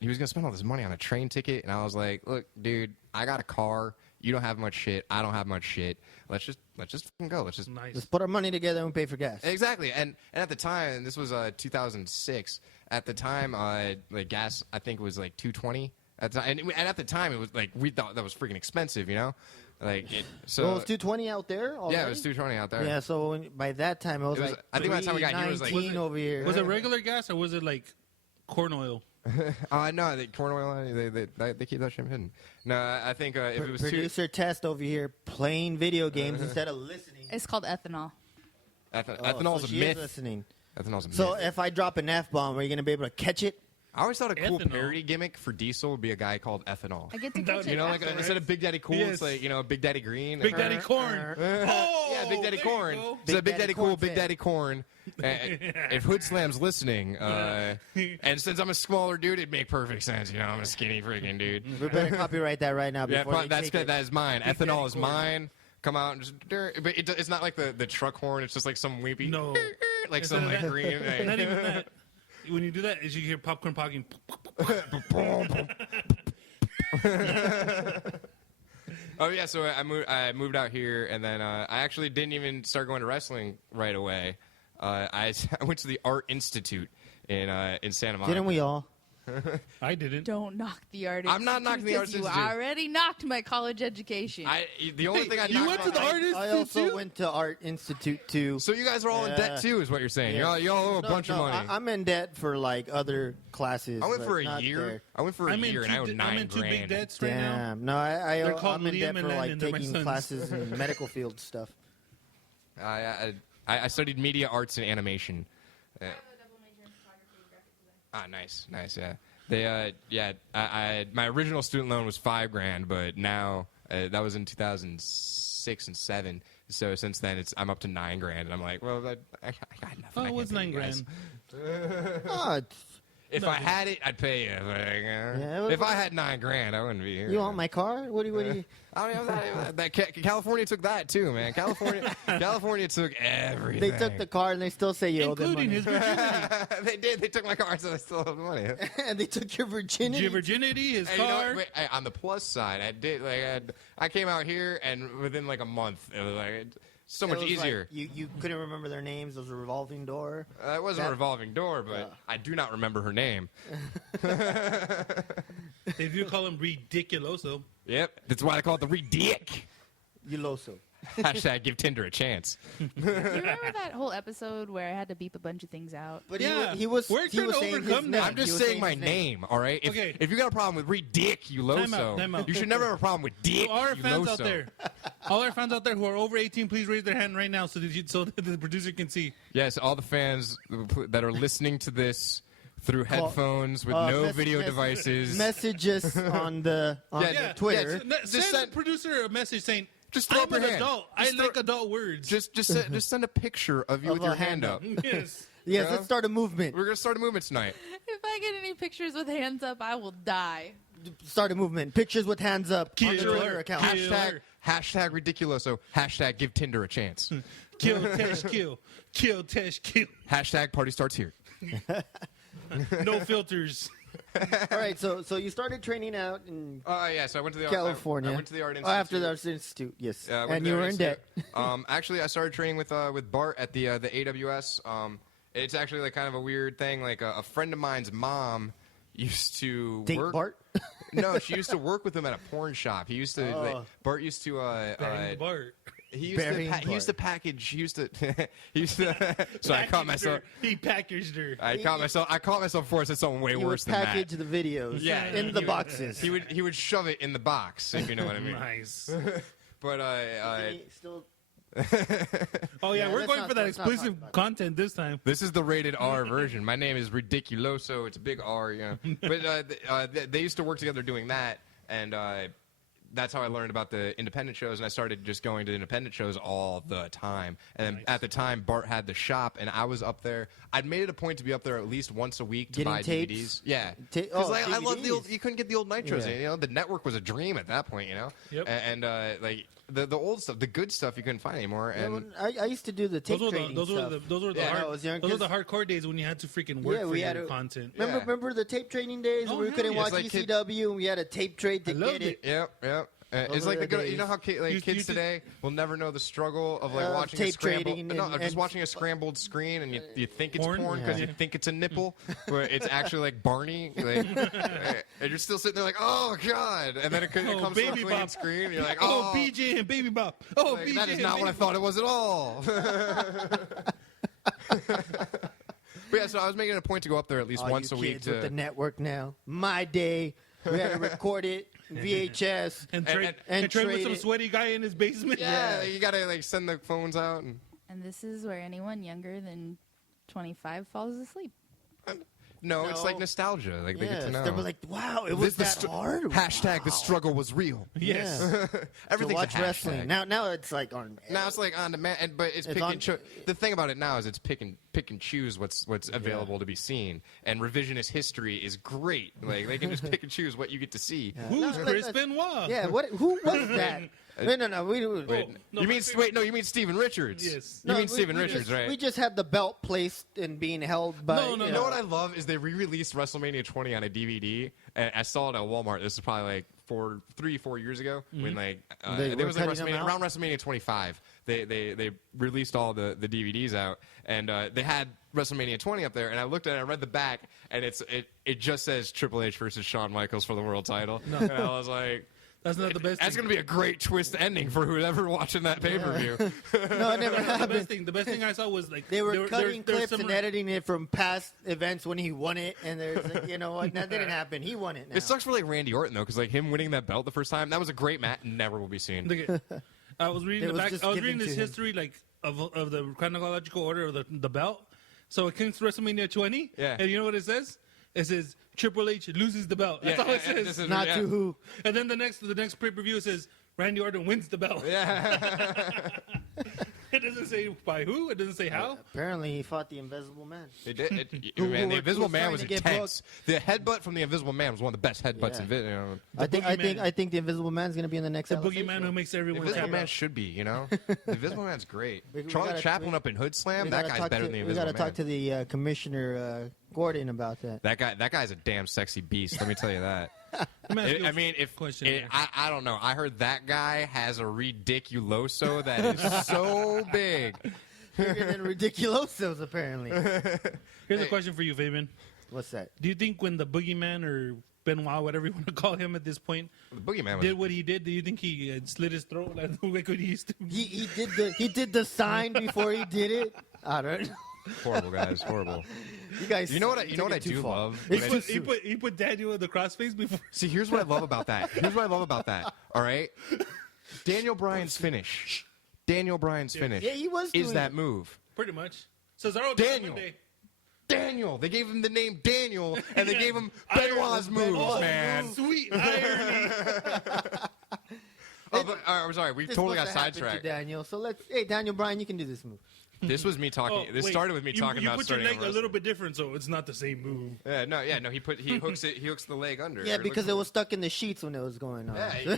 he was gonna spend all this money on a train ticket, and I was like, "Look, dude, I got a car. You don't have much shit. I don't have much shit. Let's just fucking go. Let's just Nice. Let's put our money together and pay for gas. Exactly, and at the time, and this was 2006. At the time, like gas, I think was like $2.20 at the time, and at the time, it was like we thought that was freaking expensive, you know, like so. So it was 220 out there already? Yeah, it was $2.20 out there. Yeah, so by that time it was, It was- like I think by the time we got here, it was like- 319 over here. Was it regular gas or was it like corn oil? No, the corn oil. They keep that shit hidden. No, I think if it was Producer Test over here playing video games instead of listening. It's called ethanol. ethanol's so a she is myth. listening. Ethanol's a So myth. if I drop an F-bomb, are you going to be able to catch it? I always thought a cool Ethanol. parody gimmick for Diesel would be a guy called Ethanol. I get to That catch would it. You know, like After, instead of Big Daddy Cool, Yes. it's like, you know, Big Daddy Green. Big Daddy Corn. Oh, Yeah, Big Daddy there you Corn. go. So Big Big Daddy Daddy Cool, Corn Big fan. Daddy Corn. If Hood Slam's listening, and since I'm a smaller dude, it'd make perfect sense. You know, I'm a skinny freaking dude. We better copyright that right now Yeah, before they that's take good. it. That is mine. Big Ethanol Daddy is Corn. mine. Come out and just, but it's not like the truck horn. It's just like some weepy, No. like Instead some of like that- green. Like, Not even that. When you do that, is you hear popcorn popping. Oh yeah, so I moved out here, and then I actually didn't even start going to wrestling right away. I went to the Art Institute in Santa Monica. Didn't we all? I didn't. Don't knock the art. I'm not knocking the Institute, 'cause Art You Institute. already knocked my college education. The only thing I you knocked went to off- the artist I also too? went to Art Institute too. So you guys are all in Yeah. debt too, is what you're saying? Yeah. Y'all owe a bunch of money. I'm in debt for like other classes. I went but for a not year. there. I went for a I'm in year, and I owed two, I'm in two big $9,000. debts right now. Damn. No, They're called I'm in Liam debt and for like Landon. They're my taking sons. classes in medical field stuff. I studied media arts and animation. Nice, yeah. My original student loan was $5,000, but now that was in 2006 and 7. So since then, I'm up to $9,000, and I'm like, well, I got nothing. Oh, I it can't was pay you guys. $9,000. Oh, If I had it, I'd pay you. But, Yeah, if I had $9,000, I wouldn't be here. you want my car? What do you? I don't know California took that too, man. California took everything. They took the car and they still say you owe them Including money. his virginity. They did. They took my car, so I still have the money. And they took your virginity. Your virginity, his And you know what? car. Wait, on the plus side, I came out here, and within like a month, it was like so It much was like, easier. you couldn't remember their names. It was a revolving door. It wasn't a that- revolving door, but I do not remember her name. They do call him Ridiculoso. Yep, that's why they call it the Ridic. Yuloso. Hashtag give Tinder a chance. You remember that whole episode where I had to beep a bunch of things out? But Yeah, he was we're he trying was to saying his overcome that. name. I'm He just was saying my his name, all right? Okay. If you got a problem with Ridiculoso, Time out. you should never have a problem with Dick. To all our fans out there, all our fans out there who are over 18, please raise their hand right now so that the producer can see. Yes, all the fans that are listening to this through headphones with no video devices. Messages on the Twitter. Send send- the producer a message saying, Just throw I'm up your an hand. adult. Just I throw- like adult words. Just send a picture of you Of with your a hand hand up. Yes. Yes, Yeah. let's start a movement. We're gonna start a movement tonight. If I get any pictures with hands up, I will die. Start a movement. Pictures with hands up on the Killer. Twitter account. Kill. Hashtag Ridiculoso. Hashtag give Tinder a chance. Kill, Tesh, kill. Kill, Tesh, kill. Hashtag party starts here. No filters. All right, so you started training out in Yeah, so I went to the California. I went to the Art Oh, Institute. after the Art Institute, yes. I went And to you the were Art in debt. Institute. Actually, I started training with Bart at the AWS. It's actually like kind of a weird thing. Like a friend of mine's mom used to Date work. Bart? No, she used to work with him at a porn shop. He used to. Bart used to. Bang Bart. He used to. Burying He used to Bart. package. He used to. He used to. So I caught myself. He packaged her. I caught myself before I said something way You would worse than that. package the videos Yeah, in the boxes. He would shove it in the box, if you know what I mean. Nice. But Still, Oh, yeah, Yeah, we're let's going not- for that let's not talk exclusive about content this time. this is the rated R version. My name is Ridiculoso. It's a big R, you know. But they used to work together doing that, and that's how I learned about the independent shows, and I started just going to independent shows all the time. And then at the time, Bart had the shop, and I was up there. I'd made it a point to be up there at least once a week to Getting buy tapes? DVDs. Yeah. Ta- Because oh, like, I love the old, DVDs. you couldn't get the old Nitros. Yeah. You know, the network was a dream at that point, you know? Yep. And like, the old stuff, the good stuff you couldn't find anymore. And I used to do the tape Those were trading the stuff. Yeah, when I was young, those were the 'cause- hardcore days when you had to freaking work for we your had to- content. Yeah. Remember the tape trading days Oh, where we hell couldn't yeah. watch It's like kid- ECW and we had a tape trade to I loved get it. Yep. It's Those like were the the good, you know days. how You- kids you today will never know the struggle of like watching a tape scrambled, trading no, and- just and- watching a scrambled screen and you think it's Porn? porn because Yeah. you think it's a nipple, but it's actually like Barney, like, and you're still sitting there like, oh god, and then it comes to a Baby clean Bop. screen, and you're like, Oh, oh, BJ and Baby Bop. Oh, like, BJ that is and not what I Baby thought it was at all. But yeah, so I was making it a point to go up there at least All once you a week kids with the to. network now. My day, we had to record it, VHS. And And- trade with trade some it. sweaty guy in his basement. Yeah, you gotta like send the phones out and. And this is where anyone younger than 25 falls asleep. No, it's like nostalgia. Like they get to know. They were like, wow, it was that hard. Hashtag Wow. the struggle was real. Yes. Everything's to watch a hashtag. wrestling. Now it's like on. Now it's like on demand, but it's pick and choose. The thing about it now is it's pick and choose what's available to be seen, and revisionist history is great. Like they can just pick and choose what you get to see. Who's Chris Benoit? Yeah, who was that? No. Wait, no, you mean Steven Richards? Yes. You mean Steven Richards, right? We just had the belt placed and being held by. No, You know what I love is they re-released WrestleMania 20 on a DVD, and I saw it at Walmart. This is probably like 3-4 years ago when like They there was like were cutting them WrestleMania, out? around WrestMania 25. They released all the DVDs out, and they had WrestleMania 20 up there. And I looked at it, I read the back, and it just says Triple H versus Shawn Michaels for the world title. And I was like. That's not the best That's thing. going to be a great twist ending for whoever watching that pay-per-view. No, it never The happened. best thing I saw was like They were cutting there clips and editing it from past events when he won it, and there's like, you know what? That didn't happen. He won it now. It sucks for like Randy Orton though, because like him winning that belt the first time, that was a great match. Never will be seen. Look at, I was reading It the was back. just I was given reading this to him. history like of the chronological order of the belt. So it comes to WrestleMania 20. Yeah. And you know what it says? It says Triple H loses the belt. That's all it and says. this is- Not yeah. to who. And then the next pay-per-view says Randy Orton wins the belt. Yeah. It doesn't say by who. It doesn't say how. Apparently, he fought the Invisible Man. It did. Who Man, the were Invisible Man trying was to get intense. The headbutt from the Invisible Man was one of the best headbutts Yeah. in video. I think the Invisible Man's gonna be in the next. The LSA boogeyman show. who makes everyone Invisible tap Man out. should be, The Invisible Man's great. We Charlie gotta- Chaplin we- up in Hood Slam. We That gotta guy's talk better to- than the We Invisible gotta Man. talk to the Commissioner Gordon about that. That guy's a damn sexy beast. Let me tell you that. Let me ask you I a mean, if question. I don't know. I heard that guy has a ridiculoso that is so big. Bigger than Ridiculosos, apparently. Here's a question for you, Fabian. What's that? Do you think when the boogeyman or Benoit, whatever you want to call him at this point, The Boogeyman was did what he did? Do you think he slit his throat like what he used to? He did the sign before he did it. I don't know. horrible, guys. Horrible. You guys. You know what? I took it too do far. love. It's When I- just- He put Daniel in the crossface before. See, here's what I love about that. All right, Daniel Bryan's finish. Daniel Bryan's finish. Yeah, he was Is doing that it. move? Pretty much. Cesaro did it Daniel. one day. Daniel. They gave him the name Daniel, and they gave him Benoit's moves, Oh, man. Sweet irony. I'm sorry. We This totally must got have happened to sidetracked. Daniel. So hey, Daniel Bryan, you can do this move. This was me talking. Oh, This wait. started with me talking you about put your starting leg over a little bit different, so it's not the same move. No. He hooks the leg under. Yeah, because it was stuck in the sheets when it was going on. Yeah, Oh my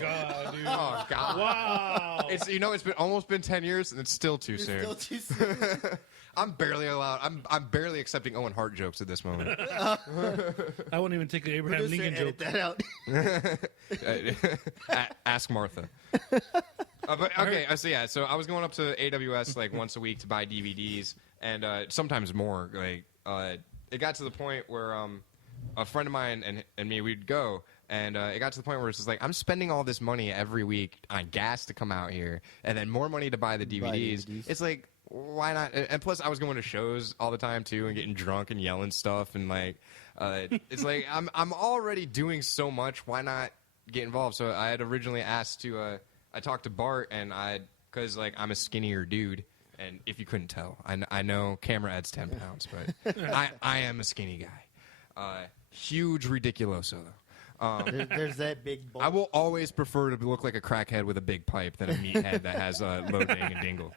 god, dude! Oh God. Wow. It's it's been almost been 10 years and it's still too soon. Still too soon. I'm barely allowed. I'm barely accepting Owen Hart jokes at this moment. I won't even take an Abraham Producer, Lincoln edit joke. that out. Ask Martha. But okay, so I was going up to AWS like once a week to buy DVDs, and sometimes more. Like it got to the point where a friend of mine and me, we'd go, and it got to the point where it's just like I'm spending all this money every week on gas to come out here, and then more money to buy the DVDs. It's like, why not? And plus, I was going to shows all the time too, and getting drunk and yelling stuff, and like it's like I'm already doing so much. Why not get involved? So I had originally asked to. I talked to Bart, and because like I'm a skinnier dude, and if you couldn't tell, I know camera adds 10 pounds, but I am a skinny guy. Huge ridiculoso though. There's that big ball. I will always prefer to look like a crackhead with a big pipe than a meathead that has a low dang and dingle.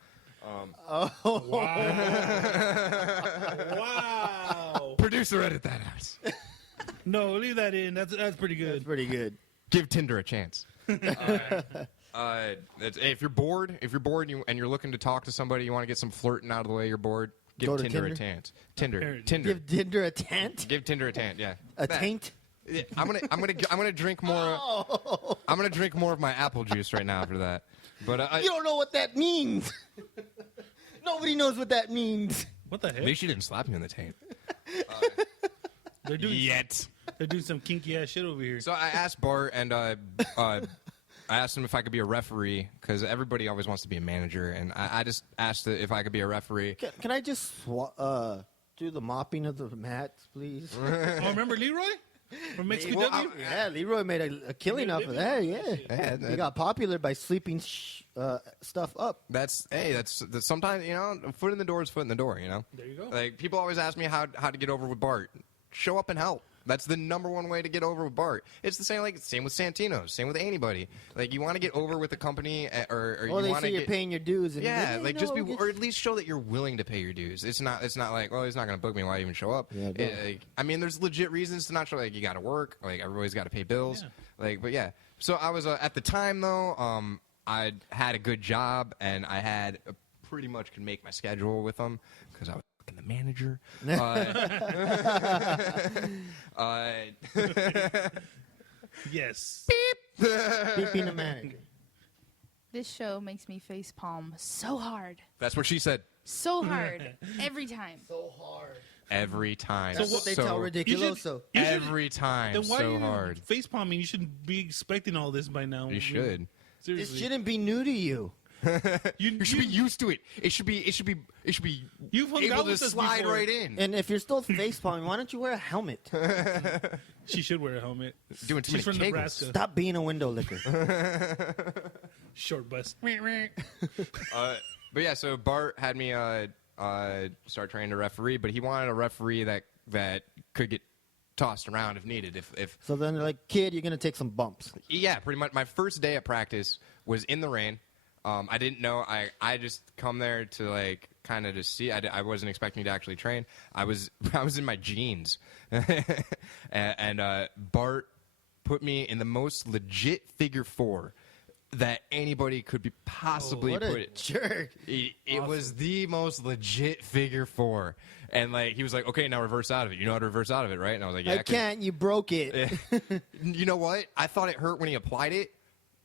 Wow. Producer, edit that out. No, leave that in. That's pretty good. That's pretty good. Give Tinder a chance. If you're bored, and you're looking to talk to somebody, you want to get some flirting out of the way, you're bored. Give Go to Tinder a Tinder? chance. Tinder. Give Tinder a tent. Give Tinder a tant. Yeah. A taint. Yeah, I'm gonna drink more. I'm gonna drink more of my apple juice right now after that. But You don't know what that means. Nobody knows what that means. What the at heck? least you didn't slap me in the taint. They're doing Yet. they're doing some kinky ass shit over here. So I asked Bart, and I asked him if I could be a referee, because everybody always wants to be a manager, and I just asked if I could be a referee. Can I just do the mopping of the mats, please? Oh, remember Leroy? From XPW? Well, Yeah, Leroy made a killing off of that. Yeah, Yeah, he got popular by sleeping stuff up. that's sometimes, a foot in the door is foot in the door, There you go. Like, people always ask me how to get over with Bart. Show up and help. That's the number one way to get over with Bart. It's the same with Santino, same with anybody. Like, you want to get over with the company, or you Well, they want say to you're get, paying your dues. And yeah, like just be, no, or at least show that you're willing to pay your dues. It's not like, well, he's not going to book me. Why even show up? Yeah, I mean, there's legit reasons to not show. Like, you got to work. Like, everybody's got to pay bills. Yeah. Like, but yeah. So I was at the time though. I had a good job and I had pretty much could make my schedule with them because I was fucking the manager. Yes. Beeping the manager. This show makes me face palm so hard. That's what she said. So hard. Every time. So hard. Every time. That's what they tell Ridiculoso. Every time. Then why So are you hard. face palming? You shouldn't be expecting all this by now. You should. This Seriously. shouldn't be new to you. You should be used to it. It should be You've hung able out to with us slide before. right in. And if you're still face palming, why don't you wear a helmet? She should wear a helmet. Doing too She's many from kegels. Nebraska. Stop being a window licker. Short bus. But yeah, so Bart had me start training to referee, but he wanted a referee that could get tossed around if needed. If So then they're like, kid, you're going to take some bumps. yeah, pretty much. My first day at practice was in the rain. I didn't know. I just come there to like kind of just see. I wasn't expecting to actually train. I was in my jeans, and Bart put me in the most legit figure four that anybody could be possibly What put. a jerk. It was the most legit figure four, and like he was like, "Okay, now reverse out of it. You know how to reverse out of it, right?" And I was like, "Yeah, I can't. You broke it. You know what? I thought it hurt when he applied it.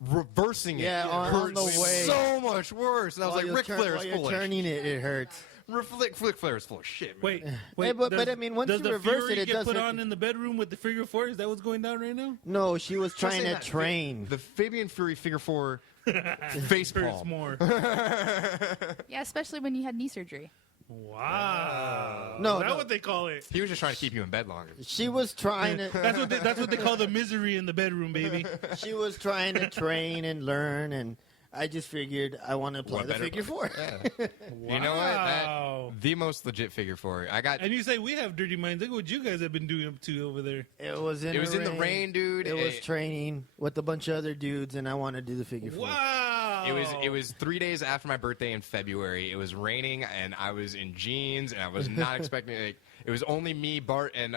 Reversing it on hurt the way. so much worse. And I was While like, you're Ric Flair is while full you're of turning it, it hurts. Ric Flair is full of shit. Man. Wait. but I mean, once does you the reverse Fury it, it get does put hurt. on in the bedroom with the figure four? Is that what's going down right now? No, she was trying to That train. the Fabian Fury figure four face Hurts palm. more. Yeah, especially when you had knee surgery. Wow. No, Is that no. what they call it? He was just trying to keep you in bed longer. She was trying to. That's what they call the misery in the bedroom, baby. She was trying to train and learn, and I just figured I want to apply What the better- figure four. Yeah. You know Wow. what? The most legit figure four. I got. And you say we have dirty minds. Look what you guys have been doing up to over there. It was in. It was in the rain, dude. It was training with a bunch of other dudes, and I wanted to do the figure four. Wow. It was 3 days after my birthday in February. It was raining, and I was in jeans, and I was not expecting. Like, it was only me, Bart, and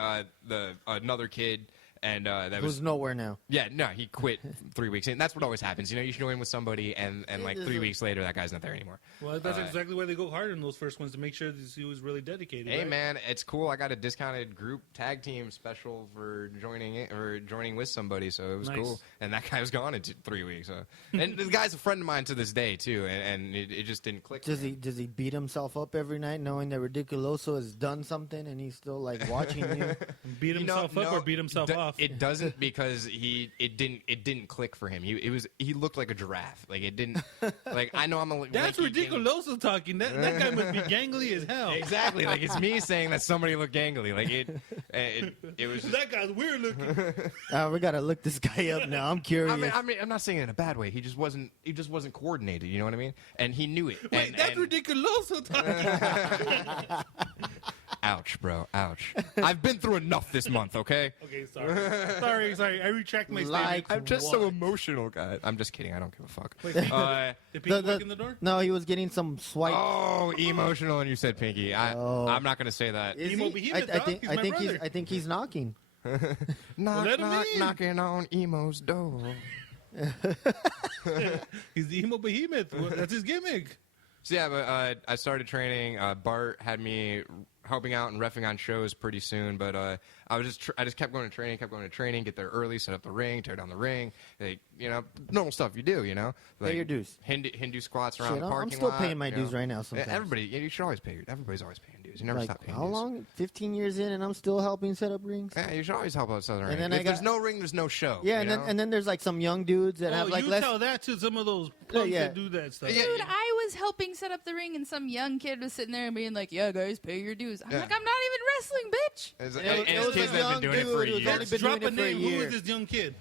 another kid, and that It was was nowhere now. yeah. No, he quit 3 weeks in. That's what always happens. You go in with somebody, and like 3 weeks later, that guy's not there anymore. Well, that's exactly why they go hard in those first ones to make sure that he was really dedicated. Hey right? man, it's cool. I got a discounted group tag team special for joining with somebody, so it was Nice. cool. And that guy was gone in 3 weeks. So. And the guy's a friend of mine to this day too, and it just didn't click. Does he beat himself up every night knowing that Ridiculoso has done something and he's still like watching you? Beat himself up no, or beat himself off. It doesn't because it didn't click for him. He looked like a giraffe. Like it didn't. Like I know I'm a. That's lanky, Ridiculoso talking. That guy must be gangly as hell. Exactly. Like it's me saying that somebody looked gangly. Like it was. Just, That guy's weird looking. We gotta look this guy up now. I'm curious. I mean, I'm not saying it in a bad way. He just wasn't coordinated. You know what I mean? And he knew it. Wait, that's Ridiculoso talking. Ouch, bro. Ouch. I've been through enough this month. Okay. Okay, sorry. I retract my statement. Like I'm just so what? emotional, guys. I'm just kidding. I don't give a fuck. Wait, did people walk in the door? No, he was getting some swipe. Oh, emotional, and you said Pinky. I'm not gonna say that. Is Emo he? behemoth, I dog. think He's I my think brother. I think he's knocking. Knock, let him knock, in. knocking on emo's door. He's the emo behemoth. That's his gimmick. So yeah, but I started training. Bart had me helping out and reffing on shows pretty soon, but I just kept going to training, get there early, set up the ring, tear down the ring, like normal stuff you do, like Pay your dues. Hindu squats around Shit, the I'm parking still lot. paying my dues right now sometimes. Everybody, you should always pay. Everybody's always paying dues. You never Like stop paying how dues. long? 15 years in, and I'm still helping set up rings. Yeah, you should always help out Southern And Ring. then If I there's got- no ring, there's no show. Yeah, you and then there's like some young dudes that have like you less. tell that to some of those punks Yeah. that do that stuff. Yeah. Dude, I was helping set up the ring, and some young kid was sitting there and being like, "Yeah, guys, pay your dues." I'm Yeah. like, "I'm not even wrestling, bitch. And his kids have been doing it for a year. only been Drop doing a it for a name. Who year. is this young kid?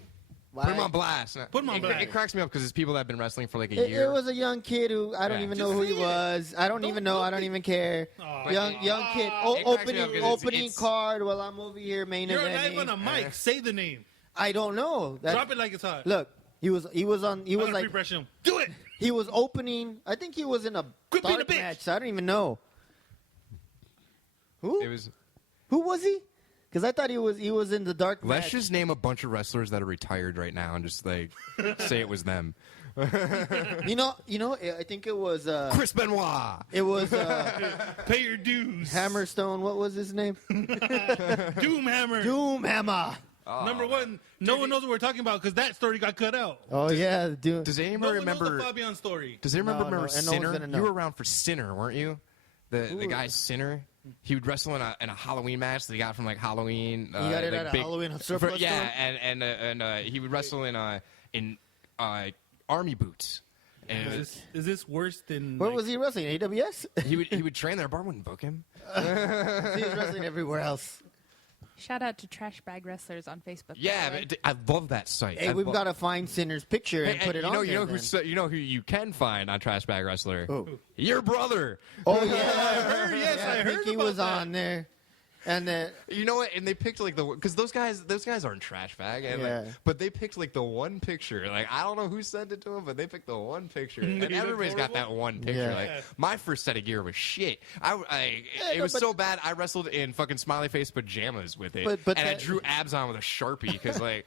Put him on blast. Put him on blast. It cracks me up because it's people that have been wrestling for like a It year. was a young kid who I don't Yeah. even Just know who say he it. was. I don't even know. I don't even care. Aw. Young kid. It cracks me up because Opening it's- card while I'm over here main You're eventing. live on a mic. Say the name. I don't know. Drop it like it's hot. Look, he was I'm gonna like pre-pressure him. Do it. he was opening. I think he was in a Quit being dark a bitch. match. So I don't even know. Who? It was. Who was he? Because I thought he was in the dark Let's match. just name a bunch of wrestlers that are retired right now and just like say it was them. You know. I think it was. Chris Benoit. It was Pay your dues. Hammerstone. What was his name? Doomhammer. Doomhammer. Number one. No one knows what we're talking about because that story got cut out. Oh yeah, Doom. Does anyone No one remember? knows the Fabian story. Does anyone No, remember no, and no one's Sinner? gonna know. You were around for Sinner, weren't you? The Ooh. guy Sinner. He would wrestle in a Halloween match that he got from like Halloween. You got it like at a big- Halloween surplus yeah, store? and he would wrestle in army boots. And Is this worse than? Where like, was he wrestling? AWS? he would train there. Bar wouldn't book him. He was wrestling everywhere else. Shout out to Trash Bag Wrestlers on Facebook. Yeah, by the way. but I love that site. Hey, we've got to find Sinner's picture and put it on there. You know who you can find on Trash Bag Wrestler. Who? Your brother. Oh yeah, Yes, yeah, I heard think he about was that. on there. And then You know what? And they picked like because those guys aren't Trash Bag, and Yeah. but they picked like the one picture. Like I don't know who sent it to them, but they picked the one picture, and look everybody's got horrible? that one picture. Yeah. Like my first set of gear was shit. It no, was but- so bad. I wrestled in fucking smiley face pajamas with it, But and I that- drew abs on with a Sharpie because like.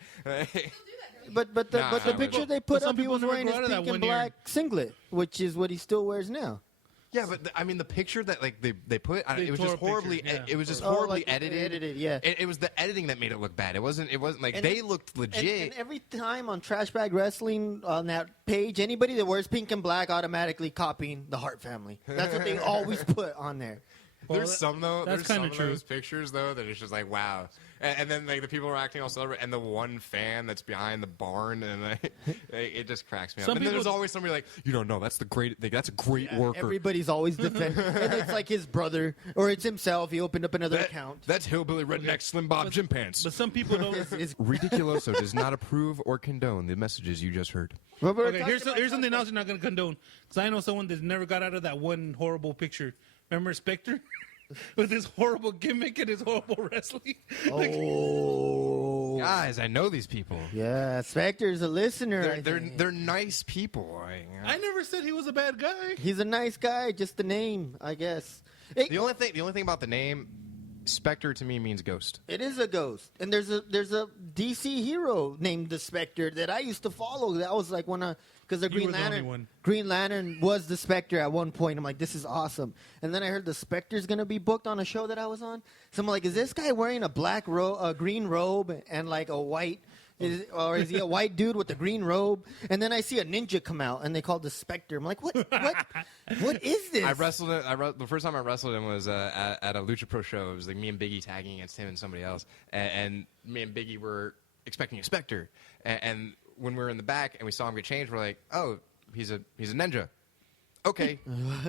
but the Nah, but the but- picture they but put some up, he people was never wearing go his out of that pink and one year. black singlet, which is what he still wears now. Yeah, but I mean, the picture that like they put, They it was tore just a picture, horribly, yeah. it was just Oh, horribly like, edited. yeah. It was the editing that made it look bad. It wasn't like And- they looked legit. And every time on Trash Bag Wrestling on that page, anybody that wears pink and black automatically copying the Hart family. That's what they always put on there. There's that- some though. that's There's some kinda of true. those pictures though that it's just like wow, and then like the people are acting all celebrate, and the one fan that's behind the barn, and like, it just cracks me up. Some And then there's people- always somebody like you don't know. That's the great. Like, that's a great worker. Everybody's always defending, and it's like his brother or it's himself. He opened up another account. That's hillbilly redneck Slim Bob Jim Pants. But some people don't. It's- Ridiculoso does not approve or condone the messages you just heard. But we're Okay, talking here's about something Trash else you're not going to condone. Because I know someone that never got out of that one horrible picture. Remember Spectre? With his horrible gimmick and his horrible wrestling. Oh, Guys, I know these people. yeah. Spectre's a listener. They're nice people. I never said he was a bad guy. He's a nice guy. Just the name, I guess. Hey, The only thing about the name Spectre to me means ghost. it is a ghost, and there's a DC hero named the Spectre that I used to follow. That was like because the You Green were the only Lantern. one. Green Lantern was the Spectre at one point. I'm like, this is awesome. And then I heard the Spectre's gonna be booked on a show that I was on. So I'm like, is this guy wearing a green robe and like a white? Or is he a white dude with a green robe? And then I see a ninja come out, and they call the Spectre. I'm like, what is this? I wrestled it. The first time I wrestled him was at a Lucha Pro show. It was like me and Biggie tagging against him and somebody else, and me and Biggie were expecting a Spectre. And when we were in the back and we saw him get changed, we're like, oh, he's a ninja. Okay,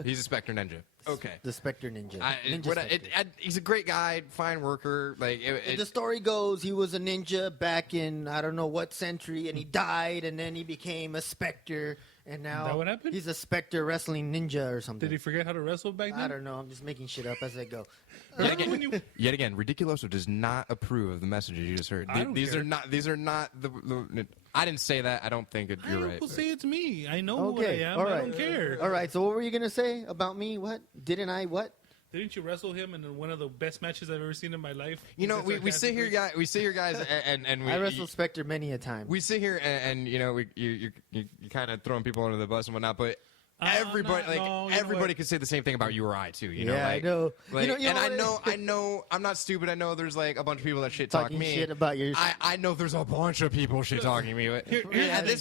he's a Spectre ninja. Okay. The Spectre Ninja. Ninja What Spectre. he's a great guy, fine worker. Like The story goes, he was a ninja back in I don't know what century, and he died, and then he became a Spectre, and now that what happened? he's a Spectre wrestling ninja or something. Did he forget how to wrestle back then? I don't know. I'm just making shit up as I go. Yet again, Ridiculoso does not approve of the messages you just heard. I don't These care. are not. These are not the. I didn't say that. I don't think you're right. People say it's me. I know what I Okay, am. all I right. don't care. All right, so what were you gonna say about me? What didn't I? What? Didn't you wrestle him in one of the best matches I've ever seen in my life? You know, Is that we sit here, sarcastically? we sit here, guys, and we. I wrestled Spectre many a time. We sit here and you know you kind of throwing people under the bus and whatnot, but everybody no, you know everybody what? could say the same thing about you or I too. You know, Yeah, I like, know. Like, You know and what? I know I'm not stupid. I know there's like a bunch of people that shit talk Talking me. shit about your. I know there's a bunch of people shit talking me. But here's at the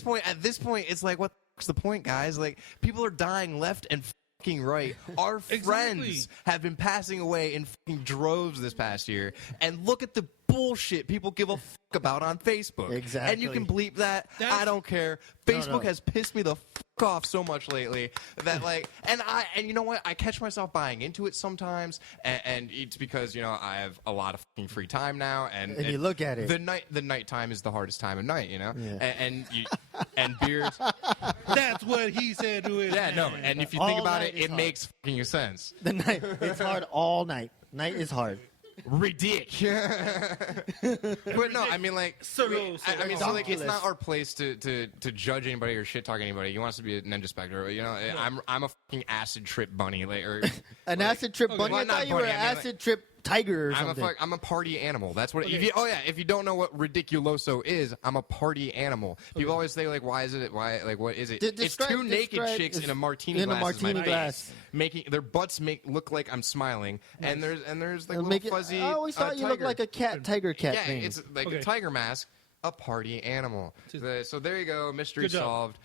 this point, it's like, what's the point, guys? Like, people are dying left and fucking right. Our friends have been passing away in fucking droves this past year, and look at the bullshit people give a fuck about on Facebook. Exactly. And you can bleep that. I That's- don't care. No, Facebook no. has pissed me the fuck off so much lately that like, and you know what? I catch myself buying into it sometimes, and it's because I have a lot of fucking free time now, and you look at it. The nighttime is the hardest time of night, Yeah. and beers. That's what he said to his Yeah, no, man. and if you All think about night it, is it hard. makes fucking sense. The night, it's hard all night. Night is hard. Ridiculous. But no, I mean like, so like it's not our place to judge anybody or shit talk anybody. You want us to be a ninja specter, I'm a fucking acid trip bunny, like or An acid trip bunny. well, I not thought you were bunny, an I mean, acid trip tiger or something. I'm a party animal. That's what. Okay. If you don't know what Ridiculoso is, I'm a party animal. People always say like, why is it? Why like what is it? It's two naked chicks in a martini in a glass. martini is my glass. face, making their butts look like I'm smiling, and there's like It'll little make it- fuzzy. I always thought you looked tiger. like a tiger cat Yeah, thing. it's like Okay. a tiger mask. A party animal. So there you go, mystery Good job. solved.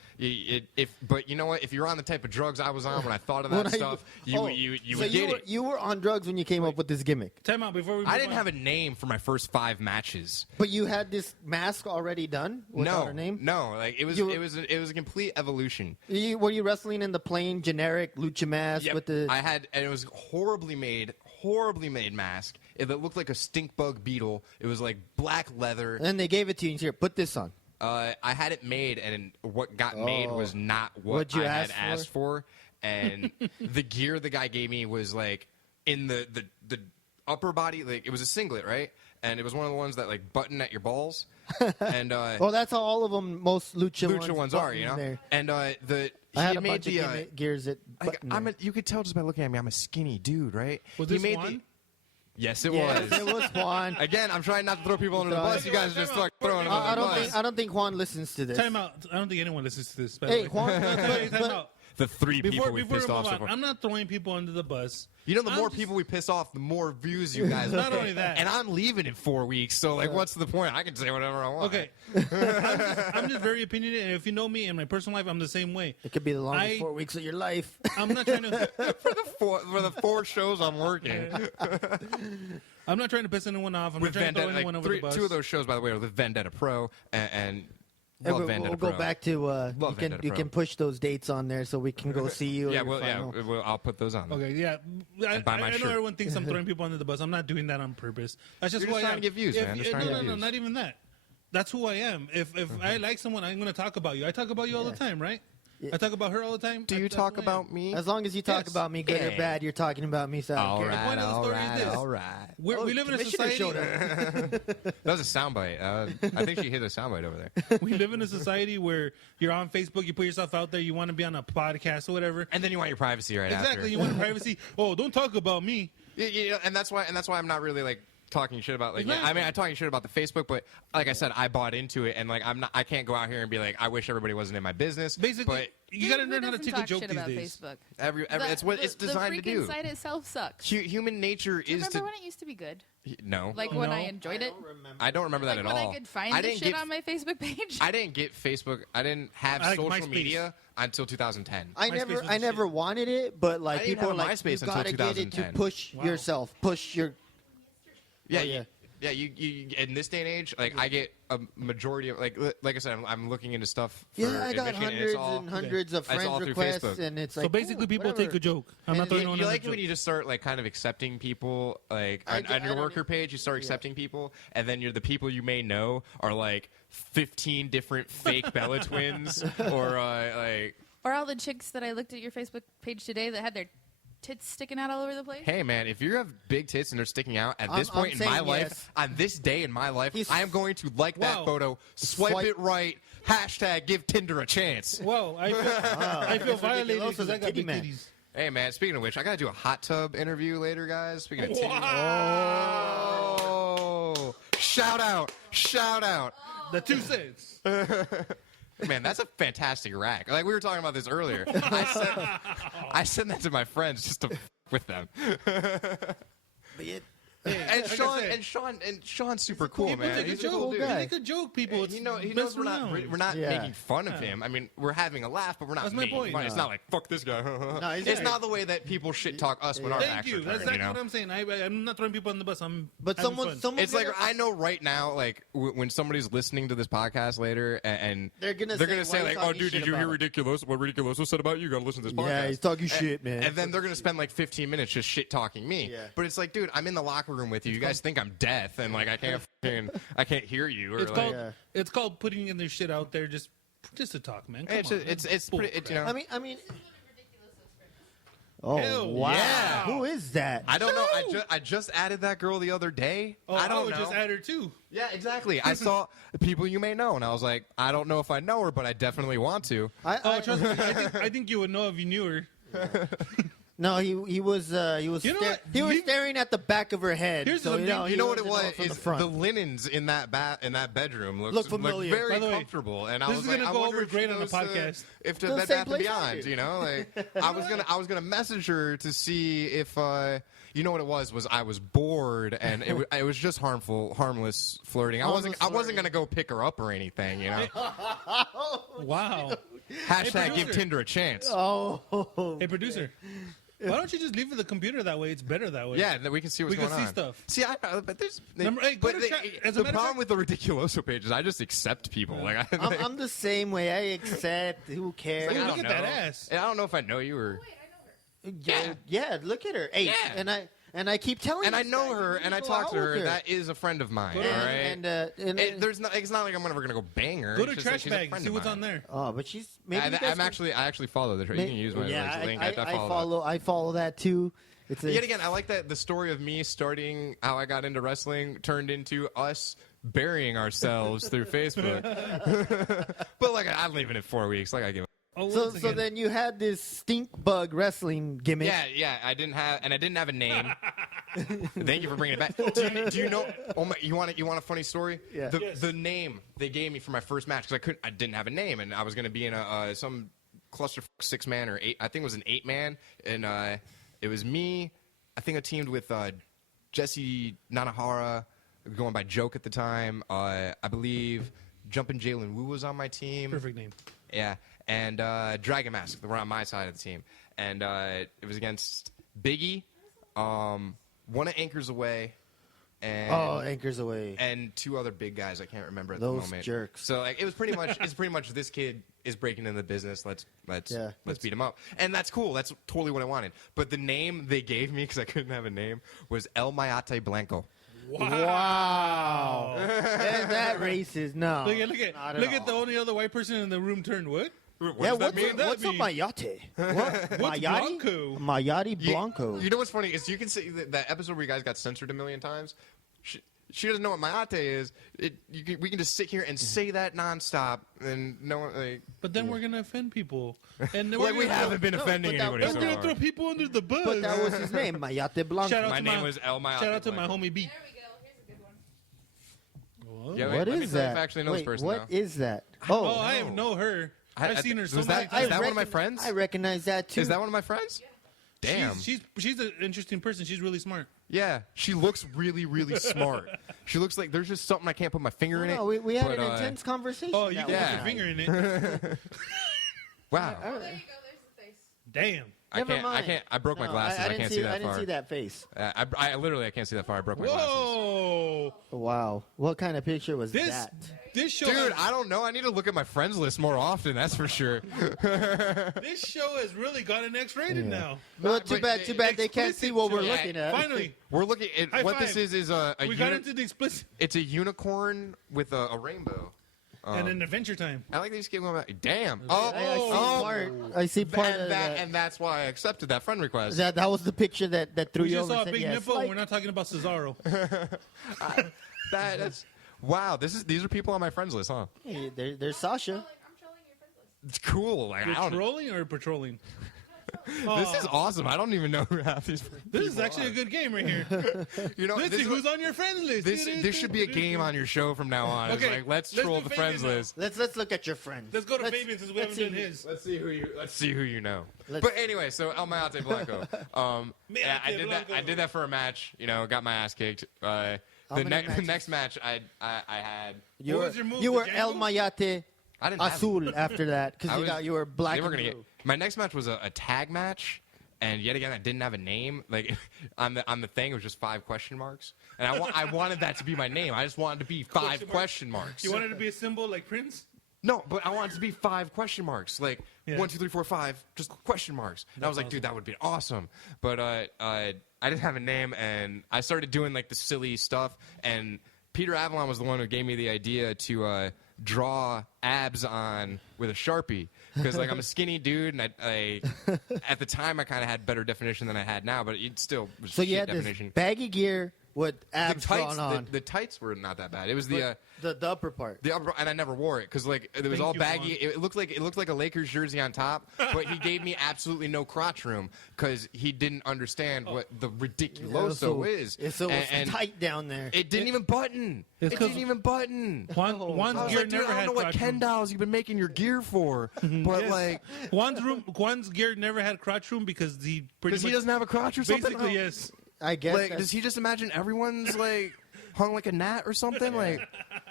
But you know what? If you're on the type of drugs I was on when I thought of When that I- stuff, you so would you get were, it. You were on drugs when you came up with this gimmick, Time out before we. I didn't have a name for my first 5 matches. but you had this mask already done without No, a name. no, like it was You were- it was a complete evolution. Were you wrestling in the plain generic lucha mask Yep. with the? I had, and it was horribly made mask. It looked like a stink bug beetle. It was like black leather. and they gave it to you and said, "Here, put this on." I had it made, and what got made was not what What'd you I had ask asked for. And the gear the guy gave me was like in the upper body, like it was a singlet, right? And it was one of the ones that like button at your balls. And Well, that's how all of them, most lucha ones are, button there. And I he had a made bunch the of gears that button you could tell just by looking at me, I'm a skinny dude, right? Was He this made Juan? Yes, it Yes, was. it was Juan. Again, I'm trying not to throw people under the bus. You guys just start throwing them I under the don't bus. think I don't think Juan listens to this. Time out. I don't think anyone listens to this. By the Hey, way. Juan, Time but- out. The 3 people Before we we pissed move off so on, far. I'm not throwing people under the bus. You know, the I'm more just- people we piss off, the more views you guys Not get. only that. And I'm leaving in 4 weeks, so like, what's the point? I can say whatever I want. Okay, I'm just very opinionated, and if you know me in my personal life, I'm the same way. It could be the longest I- 4 weeks of your life. I'm not trying to. for the 4 shows I'm working I'm not trying to piss anyone off. I'm with not trying to throw Vendetta, anyone like over the bus. 2 of those shows, by the way, are with Vendetta Pro and Hey, love we'll Vendetta go Pro. back to you Vendetta can Pro. push those dates on there so we can go see you. Yeah, at your final. I'll put those on. Okay, yeah. And buy my I know shirt. everyone thinks I'm throwing people under the bus. I'm not doing that on purpose. That's just You're who just I trying am. to get views, man. Just trying to no, get no, views. not even that. That's who I am. If I like someone, I'm going to talk about you. I talk about you all the time, right? I talk about her all the time. Do you That's talk who I am. about me? As long as you talk Yes. about me, good or Yeah. bad, you're talking about me. So I don't All care. right, point of the all story is right, this. all right. We live in a Commissioner society. showed up. That was a soundbite. I think she hit a soundbite over there. We live in a society where you're on Facebook, you put yourself out there, you want to be on a podcast or whatever. And then you want your privacy right after. Exactly, you want privacy. Oh, don't talk about me. Yeah, and that's why I'm not really like talking shit about like Exactly. I mean I'm talking shit about the Facebook, but like I said, I bought into it, and like I can't go out here and be like I wish everybody wasn't in my business. Basically, but you got to Who learn how to doesn't take a talk joke shit these about days. Facebook? every it's what it's designed to the do. freaking site itself sucks. Human nature Do you is remember to when it used to be good? no. Like when I No. enjoyed it? I don't remember that Like at when all. I could find I the didn't shit get on my Facebook page? I didn't get Facebook. I didn't have I like social MySpace. media until 2010. I MySpace never, was I the never shit. wanted it, but like I didn't people are have a like, MySpace you until gotta get it to 2010. push Wow. yourself, push your. Yeah, Oh, yeah. yeah. You in this day and age, like I get a majority of like I said, I'm looking into stuff. For Yeah, I in got Michigan, and hundreds it's all, and hundreds of It's friends all through requests, Facebook. and it's like. So basically, oh, people whatever. take a joke. I'm not And throwing You anyone like under it the when joke. you just start like kind of accepting people, like I on do- I your don't worker even- page, you start accepting people, and then you're the people you may know are like 15 different fake Bella twins, or like, Or all the chicks that I looked at your Facebook page today that had their tits sticking out all over the place? hey man, if you have big tits and they're sticking out at this I'm point in my saying life, yes. on this day in my life, He's- I am going to like that Wow. photo, swipe Swipe- it right, hashtag give Tinder a chance. Whoa, I feel violated Ridiculoso because is a I got titty big man. titties. Hey man, speaking of which, I gotta do a hot tub interview later, guys. Speaking of titties. Oh, shout out. The 2 cents. Man, that's a fantastic rack. Like we were talking about this earlier. I sent that to my friends just to f- with them. But And like I Sean said, and Sean's super he cool, puts man. a good He's a joke. cool dude. He's a good joke, people. It's He knows mess we're not around. making fun of him. I mean, we're having a laugh, but we're not That's my making point. fun. It's not like fuck this guy. No, It's exactly. not the way that people shit talk us when our Thank backs you. are That's turned, exactly what I'm saying. I'm not throwing people on the bus. I'm But having someone, fun. someone. It's like I know right now, like when somebody's listening to this podcast later, and They're gonna say say, "Why like, you "Oh, talking dude, shit did you hear about him?" Ridiculoso? What Ridiculoso said about you? You got to listen to this podcast." Yeah, he's talking shit, man. And then they're gonna spend like 15 minutes just shit talking me. Yeah. But it's like, dude, I'm in the locker room with you. You guys think I'm deaf and like I can't hear you. Or It's like, called Yeah. it's called putting in their shit out there just to talk, man. Come it's on, just, man. it's pretty. It's, you know, I mean. Oh Hell wow! yeah. Who is that? I don't know. I just added that girl the other day. Oh, I don't would know. just add her too. Yeah, exactly. I saw people you may know, and I was like, I don't know if I know her, but I definitely want to. Oh, trust me. I think you would know if you knew her. No, he was You know what? he was You- staring at the back of her head. Here's so, something- You he know what it wasn't all was? from Is the front. the linens in that bedroom Look looked familiar. very By the way, comfortable, and I this was is like, gonna I go wonder over if she great on the goes to- podcast. If The to Bed same Bath and place I Beyond, do. you know, like I was gonna message her to see if you know what it was I was bored, and it was just harmless flirting. I wasn't flirting. gonna go pick her up or anything, you know. Wow. Hashtag give producer. Tinder a chance. Oh, Hey, producer. Why don't you just leave the computer that way? It's better that way. Yeah, that we can see what's We can going see on. stuff. See, but there's Hey, go but to chat- as a the matter of problem fact- with the Ridiculoso page is I just accept people. Like I'm the same way. I accept. Who cares? I Look don't at that know. ass. I don't know if I know you or. Yeah, look at her. Hey, Yeah. and I keep telling. And I this know guy, her, you and I go talk to out her. with That is a friend of mine. Go All to- right. and There's not. It's not like I'm ever gonna go bang her. Go to It's just that trash she's a bag. friend See of what's mine. on there. oh, but she's maybe you guys I can- actually follow the. You can use my yeah, link. I follow. I follow that too. It's Yet again, I like that the story of me starting how I got into wrestling turned into us burying ourselves through Facebook. But like I'm leaving it 4 weeks. Like I give. Oh, so once so again. then you had this stink bug wrestling gimmick. Yeah. I didn't have a name. Thank you for bringing it back. Do you know? Oh my! You want a funny story? Yeah. Yes. The name they gave me for my first match because I didn't have a name, and I was going to be in some cluster 6-man or 8. I think it was an 8-man, and it was me. I think I teamed with Jesse Nanahara, going by Joke at the time. I believe Jumpin' Jalen Wu was on my team. Perfect name. Yeah, and Dragon Mask, they were on my side of the team. And it was against Biggie, one of Anchors Away, and Anchors Away. and 2 other big guys I can't remember at Those the moment. jerks. So like it was pretty much this kid is breaking into the business. Let's beat him up, and that's cool. That's totally what I wanted. But the name they gave me because I couldn't have a name was El Mayate Blanco. Wow. that racist. No. Look not at the all. only other white person in the room turned what? What Yeah, does that mean? what's a mean? mayate? What? What's Mayate? Blanco? Mayate Blanco. You know what's funny is you can see that episode where you guys got censored a million times. She doesn't know what mayate is. We can just sit here and say that nonstop, and no one like. But then we're gonna offend people, and then Like we're we gonna haven't been No, offending but that- anybody. that's So We're gonna far. throw people under the bus. But that was his name, Mayate Blanco. Shout out My to name was El Mayate Shout out to my Blanco. homie B. There we go. Here's a good one. Yeah, wait, What let me is tell you that? if I actually know this Wait, person what now. is that? Oh, I have know her. I- I've seen her so was many that- times. is that one of my friends? I recognize that too. Is that one of my friends? Damn. She's an interesting person. She's really smart. Yeah, she looks really, really smart. She looks like there's just something I can't put my finger in it. No, we had but, an intense conversation. Oh, you that can Yeah. put your finger in it. Wow. Oh, there you go. There's the face. Damn. Never mind. I broke my No, glasses. I didn't can't see that I didn't far. see that face. I literally can't see that far. I broke my glasses. Whoa. Wow. What kind of picture was This that? this show Dude, has, I don't know. I need to look at my friends list more often. That's for sure. this show has really gotten X-rated Yeah. now. Well, But too bad they can't see what we're show. looking at. Finally, We're looking at High what five. this is a we got into the explicit it's a unicorn with a rainbow. and an Adventure Time. I like these keep going back. Damn. I see part of and that. and that's why I accepted that friend request. That was the picture that threw We you just over. saw a and said big yes. nipple. Like, We're not talking about Cesaro. That's wow. These are people on my friends list, huh? hey, there's Sasha. I'm trolling your friends list. It's cool. Like You're I don't. trolling or patrolling? This is awesome. I don't even know who half these. This is actually a good game right here. You know, Let's see who's on your friends list. this should be a game on your show from now on. It's Okay, like, let's let's troll do the friends Fabian now. list. Let's look at your friends. Let's go to Let's- Fabian since we let's haven't done see- his. Let's see who you know. Let's- But anyway, so El Mayate Blanco. Yeah, I did that. I did that for a match. You know, got my ass kicked. The many matches? next match I had. You What were, was your move, you the were El Django? Mayate I didn't have- Azul after that because you were black They were and gonna blue. get. My next match was a tag match, and yet again I didn't have a name. Like on the thing, it was just 5 question marks, and I wanted that to be my name. I just wanted to be 5 question marks. You wanted to be a symbol like Prince? No, but I wanted to be 5 question marks, like Yeah. 1, 2, 3, 4, 5, just question marks. And I was like, dude, that would be awesome. But I didn't have a name, and I started doing like the silly stuff. And Peter Avalon was the one who gave me the idea to draw abs on with a Sharpie, because like I'm a skinny dude, and I at the time I kind of had better definition than I had now, but it still was So shit you had definition. this baggy gear with The abs tights, drawn on. the tights were not that bad. It was the upper part. the upper, and I never wore it because like it was Thank all you, baggy. Juan. It looked like a Lakers jersey on top, but he gave me absolutely no crotch room because he didn't understand what the Ridiculoso is. So it's tight down there. It didn't even button. It's It 'cause- didn't even button. Juan's I was gear like, dude, never I don't had know what crotch Ken room. dolls you've been making your gear for, but Yes. like Juan's gear never had crotch room because he pretty because he much doesn't have a crotch or something. basically yes. I guess. Like, that's- does he just imagine everyone's like hung like a gnat or something? Like,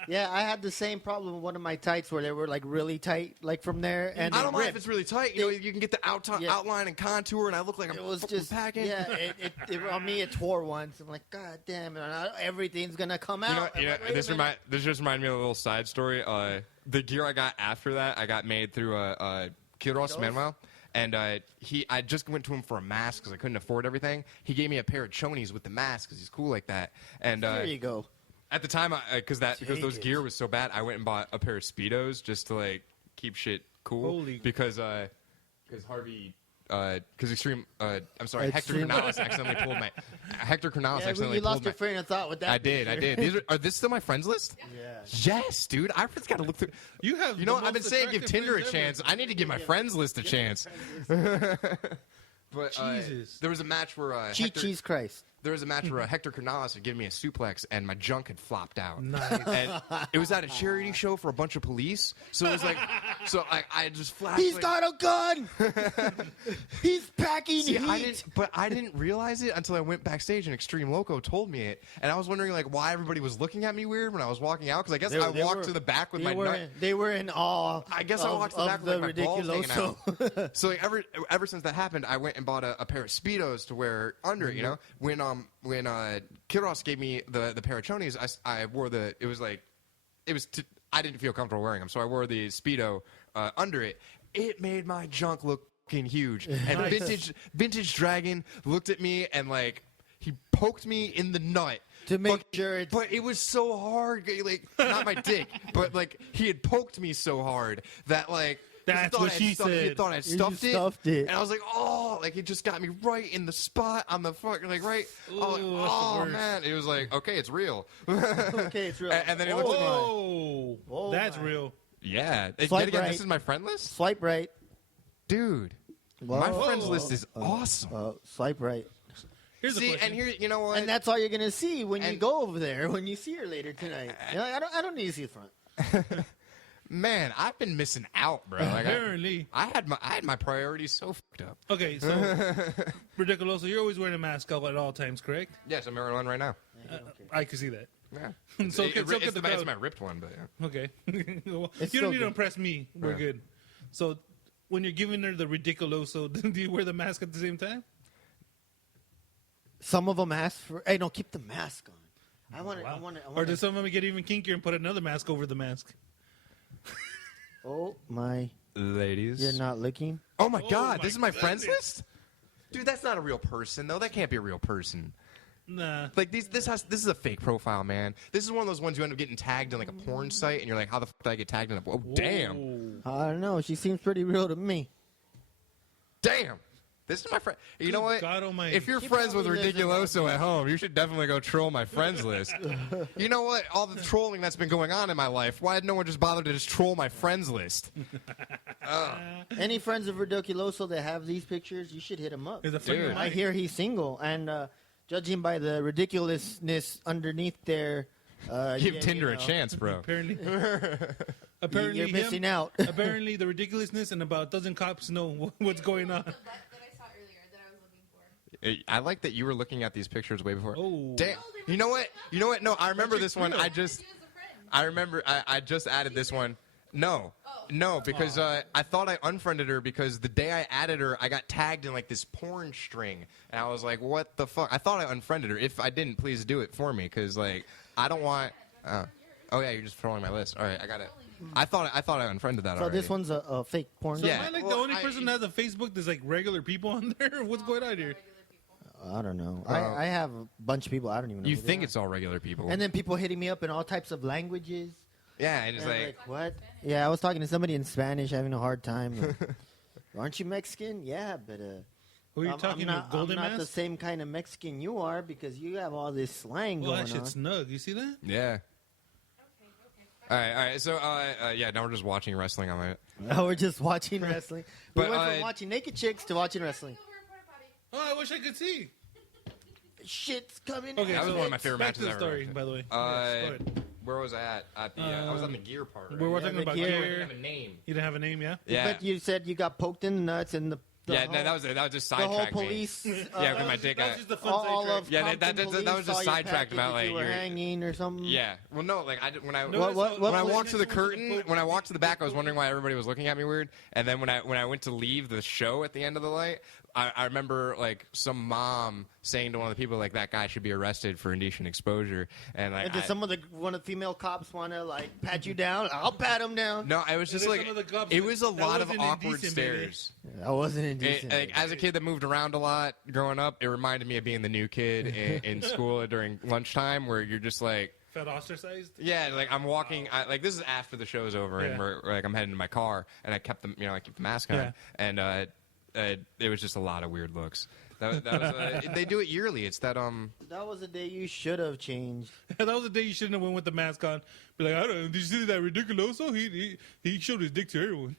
Yeah, I had the same problem with one of my tights where they were like really tight, like from there, and I they don't mind if ripped. it's really tight. You know, you can get the Yeah. outline and contour, and I look like I'm It was fucking just packing. yeah. On me, it tore once. I'm like, God damn it! Everything's gonna come out. I'm like, wait a This minute. just reminded me of a little side story. The gear I got after that, I got made through Kiros Manuel, and I just went to him for a mask because I couldn't afford everything. He gave me a pair of chonies with the mask because he's cool like that. And There you go. at the time, because those it. gear was so bad, I went and bought a pair of Speedos just to like keep shit cool. Holy- Because Harvey. Because Hector Extreme- Canales accidentally pulled my. Hector Canales Yeah, accidentally you lost pulled your my. train of thought with that. I did. picture. Are this still my friends list? Yeah. Yes, dude. I just got to look through. You have You know, the I've been most saying give attractive Tinder a friends ever. chance. I need to give my friends list a chance. But Jesus. there was a match where Cheese Christ. there was a match where Hector Canales had given me a suplex and my junk had flopped out. Nice. And it was at a charity show for a bunch of police. So it was like, I just flashed. He's like, got a gun. He's packing See, heat. I didn't realize it until I went backstage and Extreme Loco told me it, and I was wondering like why everybody was looking at me weird when I was walking out because I guess I walked to the back with my nut. They were in awe. I guess I walked to the back with like, my balls hanging out. So like, ever since that happened, I went and bought a pair of Speedos to wear under it. You know, when Kiros gave me the pair of chonies, I wore I didn't feel comfortable wearing them, so I wore the Speedo under it. It made my junk look fucking huge. And vintage Dragon looked at me and like he poked me in the nut. To make sure it's... But it was so hard, like not my dick, but like he had poked me so hard that like That's what she He said. thought I'd You stuffed it, stuffed it. and I was like, oh, like it just got me right in the spot on the fucking like right. Ooh, Oh, that's the oh worst. man, it was like okay, it's real. Okay, it's real. And then he looked at me. Oh, Oh that's my. real. Yeah, Swipe yet again, right. this is my friend list, Swipe right. dude. My friends list is awesome. Swipe right. Here's the See, question. and here, you know what? And that's all you're gonna see when you And- go over there. When you see her later tonight. You know, I don't need to see the front. Man, I've been missing out, bro. Like, Apparently. I had my priorities so fucked up. Okay, so Ridiculoso, you're always wearing a mask at all times, correct? Yes, I'm wearing one right now. I can see that. Yeah. So It's the crowd. my ripped one, but yeah. Okay. Well, It's you still don't need to good. impress me. We're Yeah. good. So when you're giving her the Ridiculoso, do you wear the mask at the same time? Some of them ask for. Hey, no, keep the mask on. I want Wow. to. Or does some of them get even kinkier and put another mask over the mask? Oh my! Ladies. You're not looking. Oh my Oh god, my this is my friends goodness. list? Dude, that's not a real person though. That can't be a real person. Nah. Like this is a fake profile, man. This is one of those ones you end up getting tagged in like a porn site and you're like, how the fuck did I get tagged in a oh damn. Whoa. I don't know. She seems pretty real to me. Damn. This is my friend. You know what? God almighty. If you're He friends with probably lives in Ridiculoso at home, you should definitely go troll my friends list. You know what? All the trolling that's been going on in my life, why did no one just bother to just troll my friends list? Any friends of Ridiculoso that have these pictures, you should hit him up. There's a friend Dude. of I mine. hear he's single, and judging by the ridiculousness underneath there, Give yeah, Tinder you a know, chance, bro. Apparently, you're missing him, out. apparently, the ridiculousness and about a dozen cops know what's going on. that I saw earlier that I was looking for. I like that you were looking at these pictures way before. Oh. Damn. You know what? You know what? No, I remember this one. I just, You as a friend. I remember. I just added this one. No, no, because I thought I unfriended her because the day I added her, I got tagged in like this porn string, and I was like, "What the fuck?" I thought I unfriended her. If I didn't, please do it for me, because like I don't want. Oh yeah, you're just trolling my list. All right, I got it. I thought I unfriended that So already. this one's a fake porn. So Yeah. am I like Well, the only person that has a Facebook that's like regular people on there? What's going on here? I don't know. Well- I have a bunch of people I don't even know. You who they think are. it's all regular people? And then people hitting me up in all types of languages. yeah, and it's And I'm like, what? Yeah, I was talking to somebody in Spanish, having a hard time. Like, aren't you Mexican? Yeah, but Who are you talking I'm not, to? Golden I'm not the Mask? same kind of Mexican you are because you have all this slang Well, going that on. shit's snug. You see that? yeah. All right. So, yeah, now we're just watching wrestling on my. Now we're just watching wrestling. We But, went from watching naked chicks to watching wrestling. Oh, I wish I could see. Shit's coming. Okay, That was so one of my favorite back to matches the I ever story, watched. by the way. Yes, go ahead. Where was I at? At the, I was on the gear part. Right? We're Yeah, talking the about gear. I didn't gear. have a name. You didn't have a name, yeah? Yeah. But you said you got poked in the nuts and the Yeah, whole, no, that was it. That was just the whole sidetracked me. police. Yeah, because my dick That got. was just the fun all sidetrack. of Yeah, Compton that was police just saw your sidetracked about, package like, you were you're- hanging or something. Yeah. Well, no, like when I No, What when I was walked to the next one was the curtain, Pope. when I walked to the back, I was wondering why everybody was looking at me weird. And then when I went to leave the show at the end of the light, I remember like some mom saying to one of the people like that guy should be arrested for indecent exposure. And like And did one of the female cops want to like pat you down? I'll pat him down. no, it was just There's like some of the cops it that- was a that lot of wasn't awkward indecent, baby. stares. I wasn't indecent. Like, as a kid that moved around a lot growing up, it reminded me of being the new kid in school during lunchtime, where you're just like. Felt ostracized? Yeah, like I'm walking. Like this is after the show's over, and Yeah. we're like I'm heading to my car, and I kept I keep the mask on, Yeah. and it was just a lot of weird looks. That was, they do it yearly. It's that That was the day you should have changed. That was the day you shouldn't have went with the mask on. Be like, I don't know. Did you see that Ridiculoso? He showed his dick to everyone.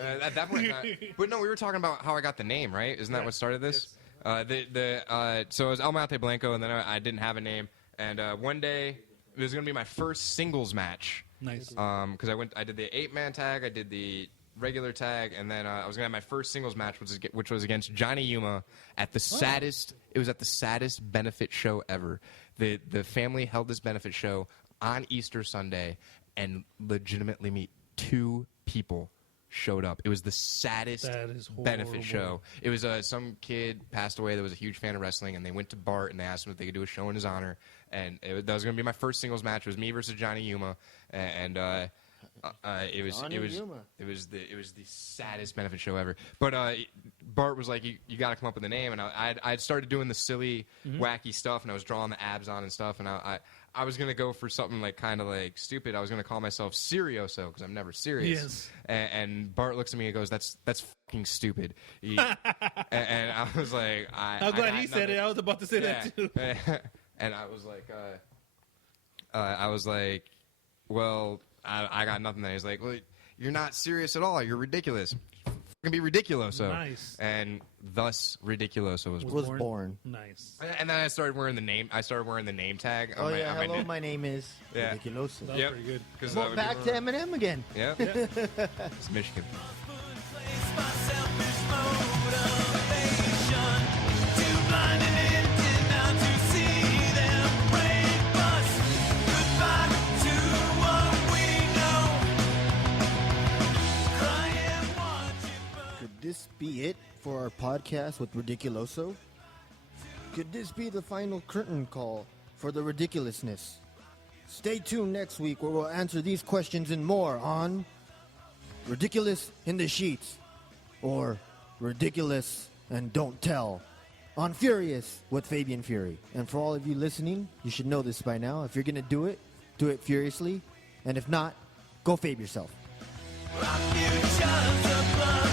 at that point. But no, we were talking about how I got the name, right? Isn't that what started this? So it was El Mate Blanco, and then I didn't have a name, and one day it was gonna be my first singles match. Nice. Because I did the 8-man tag, I did the regular tag, and then I was gonna have my first singles match, which was against Johnny Yuma at the saddest. It was at the saddest benefit show ever. The family held this benefit show on Easter Sunday, and legitimately 2 people showed up. It was the saddest That is benefit horrible. show. It was some kid passed away that was a huge fan of wrestling, and they went to Bart and they asked him if they could do a show in his honor. And that was going to be my first singles match. It was me versus Johnny Yuma, and it was Johnny Yuma. the saddest benefit show ever. But Bart was like, you got to come up with a name, and I started doing the silly, wacky stuff, and I was drawing the abs on and stuff, and I was gonna go for something like kind of like stupid. I was gonna call myself Serioso because I'm never serious. Yes. And Bart looks at me and goes, "That's fucking stupid." and I was like, I'm glad he said it. I was about to say that too. And I was like, well, I got nothing. There. He's like, well, you're not serious at all. You're ridiculous. Fucking be Ridiculoso. Nice. And thus Ridiculoso was born. Was born. Nice. And then I started wearing the name. I started wearing the name tag. Oh on my, yeah, on my hello, name. my name is Yeah. Ridiculoso. That was Yep. pretty good. 'Cause Well, would back be- to Eminem again. Yeah. It's Michigan. Could this be it for our podcast with Ridiculoso? Could this be the final curtain call for the ridiculousness? Stay tuned next week where we'll answer these questions and more on Ridiculous in the Sheets or Ridiculous and Don't Tell on Furious with Fabian Fury. And for all of you listening, you should know this by now. If you're going to do it furiously. And if not, go Fabe yourself. Our future's a blur.